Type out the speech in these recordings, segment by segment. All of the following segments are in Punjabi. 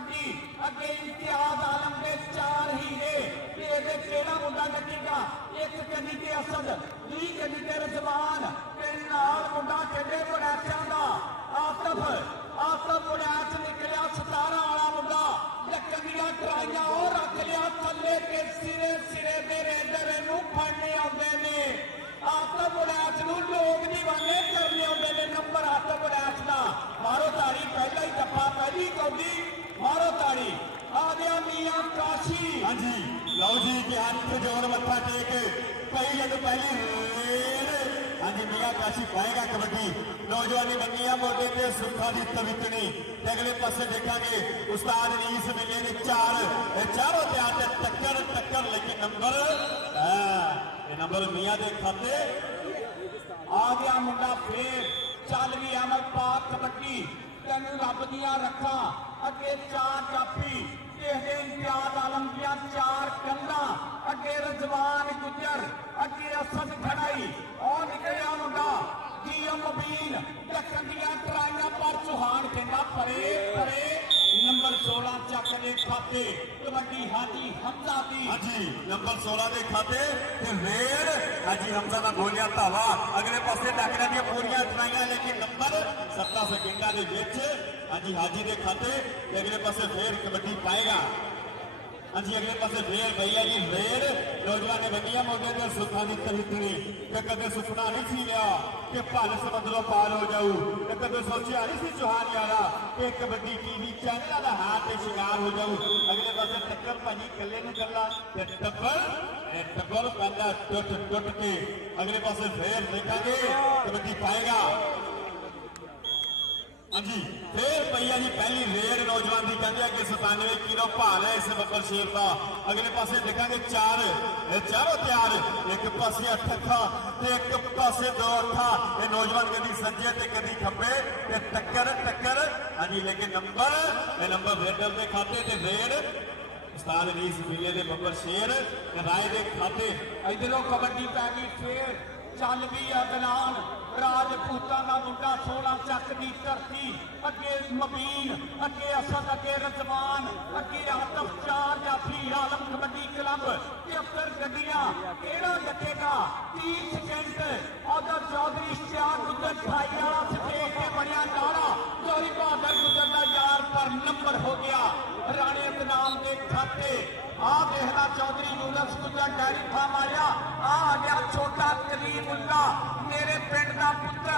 कबड्डी अगे इम्तियाज आलम के 4 हीरे ते केड़ा मुंडा जट्टीगा एक कन्नी ते असद दी कन्नी ते रजवान ते नाल मुंडा कहंदे बड़ैचां दा आतफ बड़ैच निकलिया 17 वाला मुंडा कंनियां ट्राइयां और रख लिया थल्ले के सिरे सिरे दे रेडर नूं फड़ने आउंदे ने आतफ बड़ैच नूं लोग दीवाने करने आउंदे ने नंबर आतफ बड़ैच दा मारो ताड़ी पहला ही दफा पहली कौडी मारो ताड़ी आ गया मियां काशी। हाँ जी लो जी के हाथ जोर मत्था टेक पहली हाँ जी मियां काशी पाएगा कबड्डी नौजवानी बनिया मोटे ते सुखा की तवितनी अगले पासे देखांगे उस्ताद नीस मिले ने चारों तैयार टक्कर लेकिन नंबर मियां दे खाते आ गया मुंडा फिर चल भी अमर पाक कबड्डी तेन रब दियां रखा अगे 4 जाफी इम्तियाज आलम दियां 4 कंधा अगे रजवान गुजर अगे असद खड़ाई और निकलिया मुंडा जीएम मुबीन कंधियां ट्राइयां पर चौहान कहना परे परे नंबर 16 चक दे खाते कबड्डी हाजी हमजा दी हाँ जी नंबर 16 के खाते रेड हाजी हमजा का बोलिया धावा अगले पासे डकरा दी पूरियां ट्राइयां लेकिन नंबर 17 सेकंडा के विच हाजी हाजी के खाते अगले पासे फिर कबड्डी पाएगा। हाँ जी अगले पासे फिर भैया जी रेड नौजवान ने बनिया मोटे ने सुखा की तरीतनी कदे सुपना नहीं सी लिया कि भल समंदरों पार हो जाऊ कदे सोचा नहीं सी चौहान यारा कि कबड्डी टीवी चैनल का हाथ शिकार हो जाऊ अगले पासे टक्कर भाजी कले नहीं करना टब्बर कहता टुट के अगले पासे फिर देखेंगे कबड्डी पाएगा। हाँ जी फिर भैया जी पहली रेड नौजवान की कहते हैं कि 97 किलो भार है इस बब्बर शेर का अगले पासे देखेंगे चारों तैयार एक पासे 8 अखा एक पासे 2 अखा ये नौजवान कभी सज्जे ते कभी खब्बे टक्कर हाँ जी लेकिन नंबर रेडर के खाते ते रेड उस्ताद नीस मिले दे बब्बर शेर राय के खाते इधरों कबड्डी पै गई फिर चल भी अगलान राजपूतां दा मुंडा 16 चक दी धरती अगे मबीन अगे असद अगे रजवान अगे आतफ 4 जाफी आलम कबड्डी क्लब 73 गड्डियां केड़ा जटेगा 30 सेकंड और चौधरी इश्तियाक गुजर 28 वाला स्टेज ते बनिया नारा जोरी बहादुर गुजर दा यार पर नंबर हो गया राणे इनाम के खाते आ देखना चौधरी यूनस गुजर डायरी था मारिया आ गया छोटा कलीमुल्ला मेरे पिंड का पुत्र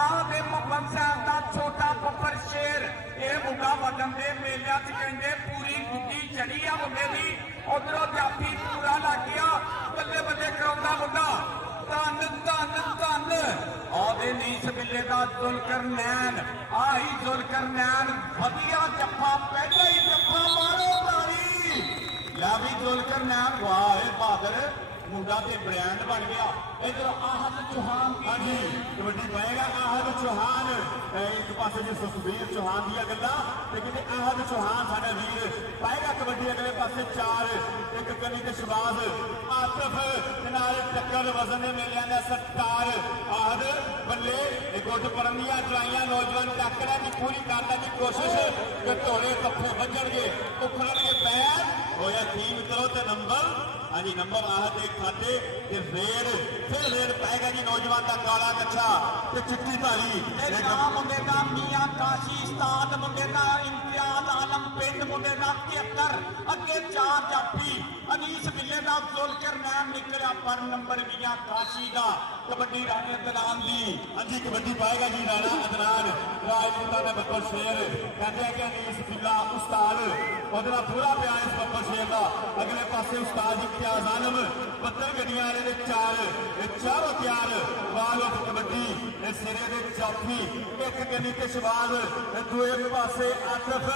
आ दे मुहम्मद साहब का छोटा बब्बर शेर ये मुंडा वदन के मेलिया च कहते पूरी गुड्डी चढ़ी आ मुंडे की उधरों जाफी पूरा लग गया बल्ले बल्ले कराउंदा मुंडा धन आदे नीस मिले का जुलकरनैन आई जुलकरनैन वधिया जफ्फा पहले ही जफ्फा मारो तारी या भी जुलकरनैन वाह बहादुर मुंडा ते ब्रांड बन गया इधर आहद चौहान हाँ जी कबड्डी पाएगा आहद चौहान एक पासे जो सुखबीर चौहान दिया गल्ला लेकिन आहद चौहान साडा वीर पाएगा कबड्डी अगले पासे 4 एक कनी ते शबाज आतफ नाल टक्कर वजन मेलिया ने 70 आहद बल्ले गुट परमिया ट्राइयां नौजवान टक्करा की पूरी करने की कोशिश कि ढोले पत्थे बजणगे उखड़नगे पैर होया टीम करो ते नंबर हाँ जी नंबर आहद एक खाते रेड फिर रेड पाएगा जी नौजवान का काला कच्छा ते चिट्टी धारी मुंडे का मियां काशी उस्ताद मुंडे का इम्तियाज आलम पिंड मुंडे का 73 अगे 4 जाफी अनीस मिले का जुलकरनैन निकलिया पर नंबर मियां काशी का कबड्डी राणे अदनान दी हाँ जी कबड्डी पाएगा जी राणा अदनान राजपूता ने बब्बर शेर कहते हैं कि अनीस मिला उस्ताद और पूरा बयान इस बब्बर शेर का अगले पासे उस्ताद इम्तियाज आलम 72 गड्डियां वाले 4 चारों तैयार बाल ऑफ कबड्डी सिरे दे चौथी एक गली ते शबाज दूए पासे आतफ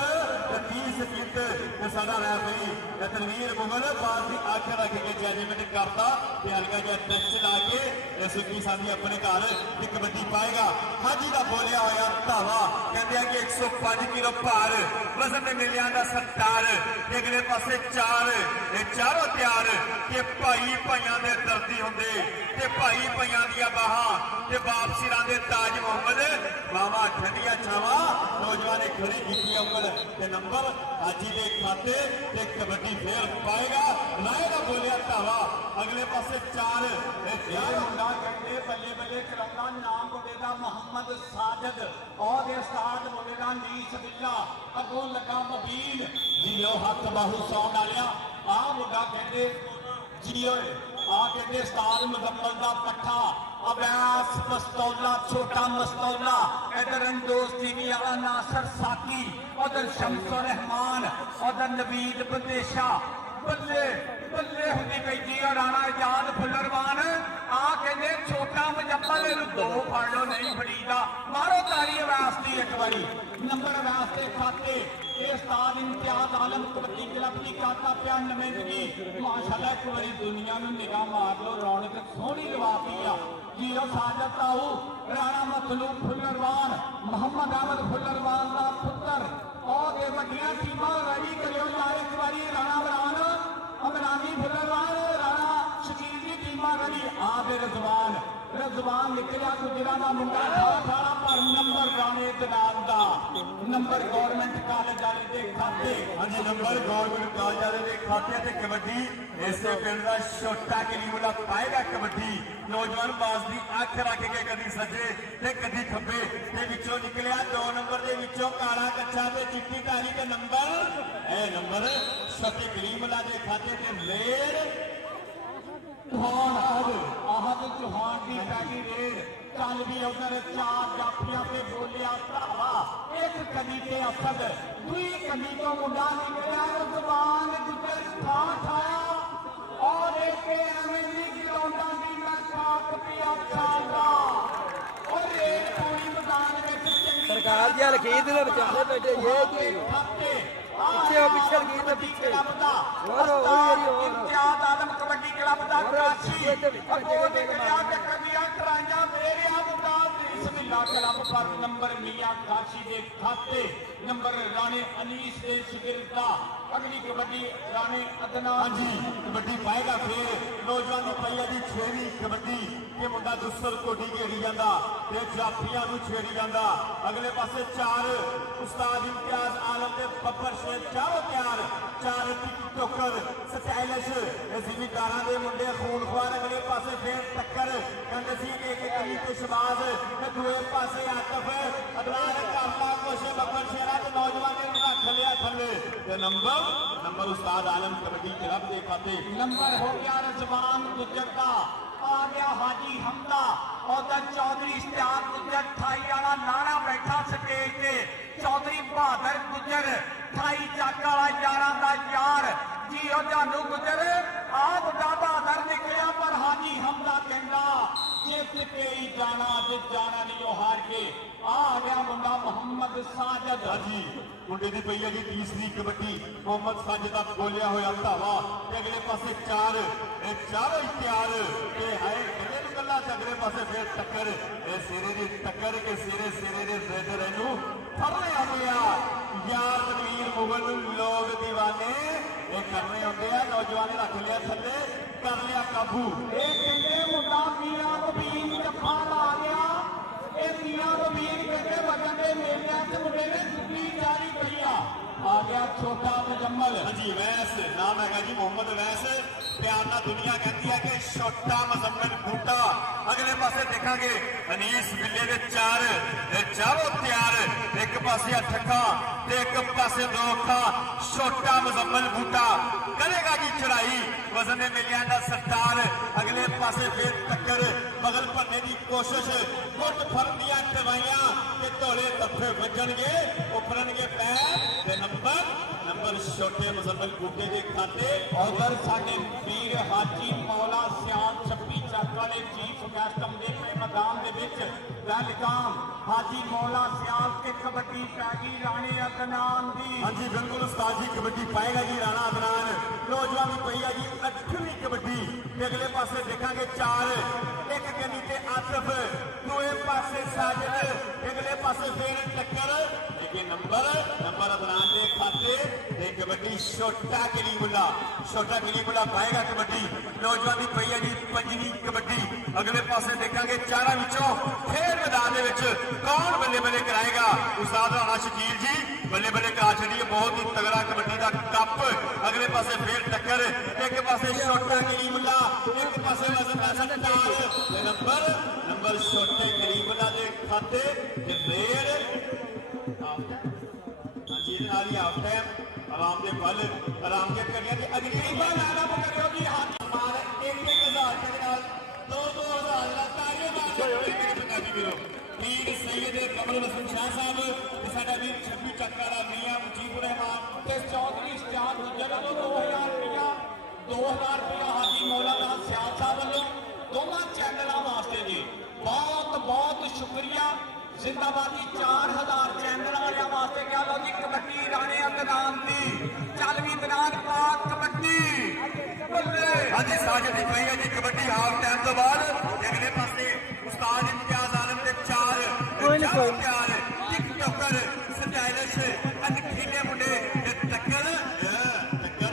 30 सेकंड साडा रह पई तनवीर मुगल बाल की ਅੱਖ ਰੱਖ ਕੇ ਜਜਮੈਂਟ ਕਰਤਾ ਤੇ ਹਲਕਾ ਜਿਹਾ ਟੱਚ ਲਾ ਕੇ ਸੁੱਕੀ ਸਾਡੀ ਆਪਣੇ ਘਰ ਤੇ ਕਬੱਡੀ ਪਾਏਗਾ। ਹਾਜੀ ਦਾ ਬੋਲਿਆ ਹੋਇਆ ਧਾਵਾ ਕਹਿੰਦੇ ਆ ਕਿ 105 ਕਿਲੋ ਭਾਰ ਵਜ਼ਨ ਦੇ ਮੇਲਿਆਂ ਦਾ ਸਰਦਾਰ ਤੇ ਅਗਲੇ ਪਾਸੇ 4 ਇਹ ਚਾਰੋਂ ਤਿਆਰ ਕਿ ਭਾਈ ਭਾਈਆਂ ਦੇ ਦਰਦੀ ਹੁੰਦੇ ਤੇ ਭਾਈ ਭਾਈਆਂ ਦੀਆਂ ਬਾਹਾਂ ਤੇ ਬਾਪ ਸਿਰਾਂ ਦੇ ਤਾਜ ਮੁਹੰਮਦ ਬਾਵਾ ਠੰਡੀਆਂ ਛਾਵਾਂ ਨੌਜਵਾਨ ਨੇ ਖੜੀ ਕੀਤੀ ਉਂਗਲ ਤੇ ਨੰਬਰ ਹਾਜੀ ਦੇ ਖਾਤੇ ਤੇ ਕਬੱਡੀ ਫੇਰ ਪਾਏਗਾ। ਰਾਏ ਦਾ ਬੋਲਿਆ ਧਾਵਾ ਅਗਲੇ ਪਾਸੇ 4 ਇਹ ਮੁੰਡਾ ਕਹਿੰਦੇ ਬੱਲੇ ਬੱਲੇ ਕਰਾਉਂਦਾ ਨਾਮ ਮੁੰਡੇ ਦਾ ਮੁਹੰਮਦ ਸਾਜਦ ਉਹਦੇ ਉਸਤਾਦ ਮੁੰਡੇ ਦਾ ਨੀਸ ਬਿੱਲਾ ਅੱਗੋਂ ਲੱਗਾ ਮਬੀਨ ਜੀਓ ਹੱਥ ਬਾਹੂ ਸੌਣ ਵਾਲਿਆ ਆ ਮੁੰਡਾ ਕਹਿੰਦੇ ਜੀਓ ਆ ਕਹਿੰਦੇ ਉਸਤਾਦ ਮੁਜ਼ੱਫਰ ਦਾ ਪੱਠਾ ਅਬਿਆਸ ਮਸਤੌਲਾ ਛੋਟਾ ਮਸਤੌਲਾ ਇਧਰ ਅੰਦੋਸਤੀ ਵੀ ਆ ਨਾਸਰ ਸਾਕੀ ਉਧਰ ਸ਼ਮਸੁਰ ਰਹਿਮਾਨ ਉਧਰ ਨਵੀਦ ਬੰਦੇਸ਼ਾ ਬੱਲੇ ਬੱਲੇ ਹੁੰਦੀ ਪੈਂਦੀ ਆ ਰਾਣਾ ਆਜ਼ਾਦ ਫੁੱਲਰਵਾਨ ਆ ਕਹਿੰਦੇ ਛੋਟਾ ਮੁਜ਼ੱਫਰ ਇਹਨੂੰ ਦੋ ਫੜ ਲਓ ਨਹੀਂ ਫੜੀਦਾ ਮਾਰੋ ਤਾਰੀ ਵਾਸਤੇ ਇੱਕ ਵਾਰੀ ਨੰਬਰ ਵਾਸਤੇ ਖਾਤੇ ਇਹ ਉਸਤਾਦ ਇਮਤਿਆਜ਼ ਆਲਮ ਕਬੱਡੀ ਕਲੱਬ ਦੀ ਕਰਦਾ ਪਿਆ ਨੁਮਾਇੰਦਗੀ ਮਾਸ਼ਾਅੱਲਾ ਇੱਕ ਵਾਰੀ ਦੁਨੀਆ ਨੂੰ ਨਿਗਾਹ ਮਾਰ ਲਓ ਰੌਣਕ ਸੋਹਣੀ ਲਵਾਤੀ ਆ ਜੀਓ ਸਾਜਦ ਤਾਊ ਰਾਣਾ ਮਤਲੂਬ ਫੁੱਲਰਵਾਨ ਮੁਹੰਮਦ ਅਹਿਮਦ ਫੁੱਲਰਵਾਨ ਦਾ ਪੁੱਤਰ ਉਹਦੇ ਵੱਡੀਆਂ ਟੀਮਾਂ ਰੈਡੀ ਕਰਿਓ ਯਾਰ ਇੱਕ ਵਾਰੀ ਰਾਣਾ ਅਮਰਾਨੀ ਫੁੱਲਰਵਾਨ ਰਾਣਾ ਸ਼ਕੀਲ ਦੀ ਟੀਮਾਂ ਰੈਡੀ ਆ ਦੇ ਰਜ਼ਵਾਨ ਨਿਕਲਿਆ ਗੁਜਰਾਂ ਦਾ ਮੁੰਡਾ ਸਾਰਾ ਪਰ ਨੰਬਰ ਰਾਣੇ ਦਨਾਨ ਦਾ ਨੰਬਰ ਗਵਰਨਮੈਂਟ ਕਾਲਜ ਵਾਲੇ ਦੇ ਖਾਤੇ ਹਾਂਜੀ ਨੰਬਰ ਗਵਰਨਮੈਂਟ ਕਾਲਜ ਵਾਲੇ ਦੇ ਖਾਤੇ ਤੇ ਕਬੱਡੀ ਇਸੇ ਪਿੰਡ ਦਾ ਛੋਟਾ ਕਲੀਮੁਲਾ ਪਾਏਗਾ ਕਬੱਡੀ ਨੌਜਵਾਨ ਬਾਜ਼ ਦੀ ਅੱਖ ਰੱਖ ਕੇ ਕਦੀ ਸੱਜੇ ਤੇ ਕਦੀ ਖੱਬੇ ਤੇ ਵਿੱਚੋਂ ਨਿਕਲਿਆ 2 ਨੰਬਰ ਦੇ ਵਿੱਚੋਂ ਕਾਲਾ ਕੱਛਾ ਤੇ ਚਿੱਟੀ ਧਾਰੀ ਤੇ ਨੰਬਰ ਇਹ ਨੰਬਰ ਸਤੀ ਕਲੀਮੁਲਾ ਦੇ ਖਾਤੇ ਤੇ ਮੇਰ ਆਹਦ ਚੌਹਾਨ ਦੀ ਪੈਗੀ ਰੇਡ ਚੱਲ ਵੀ ਉਧਰ 4 ਜਾਫੀਆਂ ਤੇ ਬੋਲਿਆ ਭਰਾਵਾ ਇੱਕ ਕਦੀ ਤੇ ਅਸਦ ਦੂਈ ਕਦੀ ਤੋਂ ਮੁੰਡਾ ਨਿਕਲਿਆ ਜ਼ਬਾਨ ਜਿੱਤੇ ਠਾ ਠਾਇਆ ਔਰ ਇੱਕ ਐਵੇਂ ਨਹੀਂ ਗਿਰਾਉਂਦਾ ਦੀ ਮੈਂ ਕਾਕ ਪਿਆ ਖਾਂਦਾ ਔਰ ਇਹ ਪੂਰੀ ਮੈਦਾਨ ਵਿੱਚ ਸਰਕਾਰ ਦੀ ਲਖੀਰ ਦੇ ਵਿਚਾਲੇ ਬੈਠੇ ਇਹ ਪਿੱਛੇ ਲਖੀਰ ਦੇ ਪਿੱਛੇ ਇਮਤਿਆਜ਼ ਆਲਮ ਕਬੱਡੀ ਕਲੱਬ ਦਾ ਕਰਾਚੀ ਅੱਗੋਂ ਨਿਕਲਿਆ ਤੇ ਕਦੀਆਂ ਟਰਾਈਆਂ ਮੇਰਿਆ ਮੁੰਡਾ ਬਿਸਮਿਲ੍ਲਾ ਕਲੱਬ ਪਰ ਨੰਬਰ ਮੀਆਂ ਕਾਸ਼ੀ ਦੇ ਖਾਤੇ ਨੰਬਰ ਰਾਣੇ ਅਨੀਸ ਦੇ ਸ਼ਾਗਿਰਦ ਦਾ ਅਗਲੀ ਕਬੱਡੀ ਰਾਣੇ ਅਦਨਾਨ ਜੀ ਕਬੱਡੀ ਪਾਏਗਾ ਫੇਰ ਨੌਜਵਾਨ ਦੀ ਪਈਆ ਦੀ 6ਵੀਂ ਕਬੱਡੀ ਇਹ ਮੁੰਡਾ ਦੁਸਰ ਕੋਡੀ ਘੇਰੀ ਜਾਂਦਾ ਤੇ ਜਾਫੀਆਂ ਨੂੰ ਛੇੜੀ ਜਾਂਦਾ ਅਗਲੇ ਪਾਸੇ 4 ਉਸਤਾਦ ਇਮਤਿਆਜ਼ ਆਲਮ ਦੇ ਬੱਬਰ ਸ਼ੇਖ ਚਾਰੋਂ ਤਿਆਰ 4 ਟੋਕਰ ਸਟਾਈਲਿਸ਼ ਜ਼ਿਮੀਦਾਰਾਂ ਦੇ ਮੁੰਡੇ ਖੂਨਖਵਾਰ ਅਗਲੇ ਪਾਸੇ ਫੇਰ ਟੱਕਰ ਕਹਿੰਦੇ ਸੀ ਕਿ ਇੱਕ ਕਲੀ ਤੇ ਸ਼ਬਾਜ਼ ਤੇ ਦੂਏ ਪਾਸੇ ਆਤਫ ਅਦਨਾਨ ਕਰਦਾ ਕੋਸ਼ੇ ਬੱਬਰ ਸ਼ੇਰਾ ਤੇ ਨੌਜਵਾਨ ਨੇ ਰੱਖ ਲਿਆ ਥੱਲੇ ਤੇ ਨੰਬਰ ਉਸਤਾਦ ਆਲਮ ਕਬੱਡੀ ਕਲੱਬ ਦੇ ਖਾਤੇ ਨੰਬਰ ਹੋ ਗਿਆ ਰਜ਼ਵਾਨ ਗੁੱਜਰ ਦਾ ਆ ਗਿਆ ਹਾਜੀ ਹਮਦਾ ਉਹਦਾ ਚੌਧਰੀ ਇਸ਼ਤਿਆਕ ਗੁੱਜਰ 28 ਵਾਲਾ ਨਾਰਾ ਬੈਠਾ ਸਟੇਜ ਤੇ ਚੌਧਰੀ ਬਹਾਦਰ ਗੁੱਜਰ 28 ਚੱਕ ਵਾਲਾ ਯਾਰਾਂ ਦਾ ਯਾਰ ਜੀ ਉਹ ਜਾਨੂ ਗੁੱਜਰ ਆ ਮੁੰਡਾ ਬਹਾਦਰ ਨਿਕਲਿਆ ਪਰ ਹਾਜੀ ਹਮਦਾ ਕਹਿੰਦਾ ਜਿੱਤ ਕੇ ਹੀ ਜਾਣਾ ਤੇ ਜਾਣਾ ਨਹੀਂ ਉਹ ਹਾਰ ਕੇ ਆ ਗਿਆ ਮੁੰਡਾ ਮੁਹੰਮਦ ਸਾਜਦ ਹਾਂਜੀ ਮੁੰਡੇ ਦੀ ਪਈ ਹੈ ਜੀ ਤੀਸਰੀ ਕਬੱਡੀ ਮੁਹੰਮਦ ਸਾਜਦ ਦਾ ਬੋਲਿਆ ਹੋਇਆ ਧਾਵਾ ਤੇ ਅਗਲੇ ਪਾਸੇ 4 ਇਹ ਚਾਰੋਂ ਹੀ ਤਿਆਰ ਤੇ ਹਾਏ ਕਿੰਨੇ ਨੂੰ ਕੱਲਾ ਤੇ ਅਗਲੇ ਪਾਸੇ ਫੇਰ ਟੱਕਰ ਇਹ ਸਿਰੇ ਦੀ ਟੱਕਰ ਕੇ ਸਿਰੇ ਦੇ ਜ਼ੇਦਰ ਇਹਨੂੰ ਫੜ ਲਿਆ ਗਿਆ ਯਾਰ ਤਨਵੀਰ ਮੁਗਲ ਨੂੰ ਲੋਕ دیਵਾਨੇ ਇਹ ਕਰਨੇ ਹੁੰਦੇ ਆ ਨੌਜਵਾਨ ਨੇ ਰੱਖ ਲਿਆ ਥੱਲੇ ਕਰ ਲਿਆ ਕਾਬੂ ਇਹ ਕਹਿੰਦੇ ਮੁੰਡਾ ਮੀਆਂ ਮਬੀਨ ਜੱਫਾ ਲਾ ਗਿਆ ਇਹ ਮੀਆਂ ਮਬੀਨ ਕਹਿੰਦੇ ਵਜਨ ਦੇ ਮੇਲਿਆਂ ਚ ਮੁੰਡੇ ਨੇ ਜੁੱਤੀ ਜਾਰੀ ਪਈ ਆ ਗਿਆ ਛੋਟਾ ਮੁਜੰਮਲ ਹਾਂਜੀ ਵੈਸ ਨਾਮ ਹੈਗਾ ਜੀ ਮੁਹੰਮਦ ਵੈਸ ਪਿਆਰ ਨਾਲ ਦੁਨੀਆ ਕਹਿੰਦੀ ਹੈ ਕਿ ਛੋਟਾ ਮੁਜ਼ੰਮਲ ਬੂਟਾ ਅਗਲੇ ਪਾਸੇ ਦੇਖਾਂਗੇ ਅਨੀਸ ਬਿੱਲੇ ਦੇ 4 ਇਹ ਚਾਰੋਂ ਤਿਆਰ ਇੱਕ ਪਾਸੇ ਠੱਕਾ ਤੇ ਇੱਕ ਪਾਸੇ ਦੋਖਾ ਛੋਟਾ ਮੁਜ਼ੰਮਲ ਬੂਟਾ ਕਰੇਗਾ ਜੀ ਚੜਾਈ ਵਜ਼ਨ ਦੇ ਮੇਲਿਆਂ ਦਾ ਸਰਦਾਰ ਅਗਲੇ ਪਾਸੇ ਫੇਰ ਟੱਕਰ ਬਗਲ ਭਰਨੇ ਦੀ ਕੋਸ਼ਿਸ਼ ਗੁੱਟ ਫੜਨ ਦੀਆਂ ਦਵਾਈਆਂ ਤੇ ਢੋਲੇ ਤੱਫੇ ਵੱਜਣਗੇ ਉਪਰਨਗੇ ਪੈਰ ਤੇ ਨੰਬਰ ਛੋਟੇ ਮੁਜ਼ੰਮਲ ਬੂਟੇ ਦੇ ਖਾਤੇ ਉਧਰ ਸਾਡੇ ਵੀਰ ਹਾਜੀ ਮੌਲਾ ਸਿਆਲ 26 ਚੱਕ ਵਾਲੇ ਚੀਫ ਗੈਸਟ ਦੇ ਮੈਦਾਨ ਦੇ ਵਿੱਚ ਵੈਲਕਮ ਹਾਜੀ ਮੌਲਾ ਸਿਆਲ ਤੇ ਕਬੱਡੀ ਪੈ ਗਈ ਰਾਣੇ ਅਦਨਾਨ ਦੀ ਹਾਂਜੀ ਬਿਲਕੁਲ ਉਸਤਾਦ ਜੀ ਕਬੱਡੀ ਪਾਏਗਾ ਜੀ ਰਾਣਾ ਅਦਨਾਨ ਨੌਜਵਾਨ ਦੀ ਪਈ ਹੈ ਜੀ ਤੇ ਅਗਲੇ ਪਾਸੇ ਦੇਖਾਂਗੇ 4 ਇੱਕ ਕੰਨੀ ਤੇ ਆਤਫ ਦੂਏ ਪਾਸੇ ਸਾਜਦ ਅਗਲੇ ਪਾਸੇ ਫੇਰ ਟੱਕਰ ਲੇਕਿਨ ਨੰਬਰ ਅਦਨਾਨ ਦੇ ਖਾਤੇ ਤੇ ਕਬੱਡੀ ਛੋਟਾ ਕਲੀਮੁੱਲਾ ਪਾਏਗਾ ਕਬੱਡੀ ਨੌਜਵਾਨ ਦੀ ਪਈ ਹੈ ਜੀ ਪੰਜਵੀਂ ਕਬੱਡੀ ਅਗਲੇ ਪਾਸੇ ਦੇਖਾਂਗੇ ਚਾਰਾਂ ਵਿੱਚੋਂ ਫੇਰ ਮੈਦਾਨ ਦੇ ਵਿੱਚ ਕੌਣ ਬੱਲੇ ਬੱਲੇ ਕਰਾਏਗਾ ਉਸਤਾਦ ਰਾਣਾ ਸ਼ਕੀਰ ਜੀ ਬੱਲੇ ਬੱਲੇ ਕਰਾ ਛੱਡੀ ਬਹੁਤ ਹੀ ਤਗੜਾ ਕਬੱਡੀ ਦਾ ਕੱਪ ਅਗਲੇ ਪਾਸੇ ਫੇਰ ਟੱਕਰ ਇੱਕ ਪਾਸੇ ਛੋਟਾ ਕਲੀਮੁੱਲਾ ਇੱਕ ਪਾਸੇ ਵਜ਼ਨ ਤੇ ਨੰਬਰ ਛੋਟੇ ਕਲੀਮੁੱਲਾ ਦੇ ਖਾਤੇ ਤੇ ਫੇਰ ਇਹਦੇ ਨਾਲ ਹੀ ਹਾਫ ਟਾਈਮ ਆਰਾਮ ਦੇ ਪਲ ਆਰਾਮ ਦੇ ਕਰੀਆਂ ਤੇ ਅਗਲੀ ਵਾਰ ਲਾਣਾ ਪਕੜਿਓ ਜੀ ਹੱਥ ਮਾਰ 1-1000 ਦੇ ਨਾਲ 2-2000 ਦਾ ਤਾਰੀਆਂ ਮਾਰ ਪੰਜਾਬੀ ਵੀਰੋ ਪੀਰ ਸੈਯਦ ਕਮਰ ਹਸਨ ਸ਼ਾਹ ਸਾਹਿਬ ਤੇ ਸਾਡਾ ਵੀਰ 26 ਚੱਕਾ ਦਾ ਮੀਆਂ ਮੁਜੀਬੁਰ ਰਹਿਮਾਨ ਤੇ ਚੌਧਰੀ ਸਟਾਰ ਗੁੱਜਰ ਵੱਲੋਂ 2000 ਰੁਪਇਆ ਹਾਜੀ ਮੌਲਾਨਾ ਸਿਆਲ ਸਾਹਿਬ ਵੱਲੋਂ ਦੋਵਾਂ ਚੈਨਲਾਂ ਵਾਸਤੇ ਜੀ ਬਹੁਤ ਸ਼ੁਕਰੀਆ ਜ਼ਿੰਦਾਬਾਦੀ 4000 ਚੈਨਲ ਵਾਲਿਆਂ ਵਾਸਤੇ ਕਿਹਾ ਲੋ ਜੀ ਕਬੱਡੀ ਰਾਣੇ ਅਦਨਾਨ ਦੀ ਚੱਲ ਵੀ ਦਨਾਨ ਪਾਕ ਕਬੱਡੀ ਬੱਲੇ ਹਾਂਜੀ ਸਾਜਦ ਦੀ ਪਈ ਹੈ ਜੀ ਕਬੱਡੀ ਹਾਫ ਟਾਈਮ ਤੋਂ ਬਾਅਦ ਅਗਲੇ ਪਾਸੇ ਉਸਤਾਦ ਇਮਤਿਆਜ਼ ਆਲਮ ਦੇ 4 ਟਿਕਟੋਕਰ ਸਟਾਈਲਿਸ਼ ਅਨਖੀਲੇ ਮੁੰਡੇ ਤੇ ਟੱਕਰ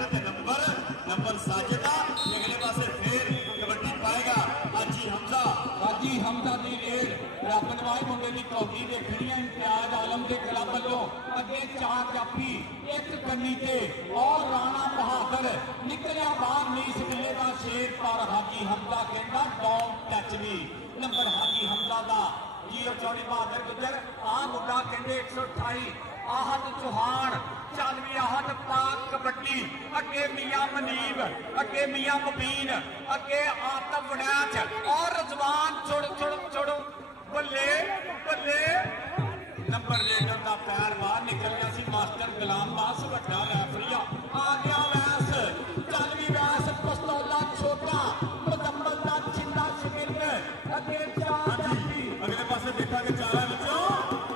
ਤੇ ਨੰਬਰ ਸਾਜਦ ਦਾ ਅਗਲੇ ਪਾਸੇ ਫੇਰ ਕਬੱਡੀ ਪਾਏਗਾ ਹਾਜੀ ਹਮਜ਼ਾ ਦੀ ਰੇਡ ਰੱਬ ਨਵਾਜ਼ ਮੁੰਡੇ ਦੀ ਕੌਡੀ ਦੇਖਣੀਆਂ ਇਮਤਿਆਜ਼ ਆਲਮ ਦੇ ਕਲੱਬ ਵੱਲੋਂ ਅੱਗੇ 4 ਜਾਫੀ ਇੱਕ ਕੰਨੀ ਤੇ ਔਰ ਰਾਣਾ ਬਹਾਦਰ ਨਿਕਲਿਆ ਬਾਹਰ ਨੀਸ ਕਿੱਲੇ ਦਾ ਸ਼ੇਰ ਪਰ ਹਾਜੀ ਹਮਜ਼ਾ ਕਹਿੰਦਾ ਡੋਂਟ ਟੱਚ ਮੀ ਨੰਬਰ ਹਾਜੀ ਹਮਜ਼ਾ ਦਾ 0-4 ਬਹਾਦਰ ਗੁੱਜਰ ਆ ਮੁੰਡਾ ਕਹਿੰਦੇ 128 ਆਹਦ ਚੌਹਾਨ ਚੱਲ ਵੀ ਆਹਦ ਪਾਕ ਕਬੱਡੀ ਅੱਗੇ ਮੀਆਂ ਮਨੀਬ ਅੱਗੇ ਮੀਆਂ ਮੁਬੀਨ ਅੱਗੇ ਆਤਮ ਵੜੈਚ ਔਰ ਰਜ਼ਵਾਨ ਛੁੜ ਬੱਲੇ ਨੰਬਰ ਰੇਡਰ ਦਾ ਪੈਰ ਬਾਹਰ ਨਿਕਲ ਗਿਆ ਸੀ ਮਾਸਟਰ ਗੁਲਾਮ ਬਾਸ ਵੱਡਾ ਰੈਫਰੀਆ ਆ ਗਿਆ ਵੈਸ ਚੱਲ ਵੀ ਵੈਸ ਪਸਤੌਲਾ ਛੋਟਾ ਮੁਦੰਬਲ ਦਾ ਚਿੰਦਾ ਸ਼ਿਕਿਰ ਅੱਗੇ 4 ਜਾਫੀ ਅਗਲੇ ਪਾਸੇ ਦੇਖਾਂਗੇ ਚਾਰਾਂ ਵਿੱਚੋਂ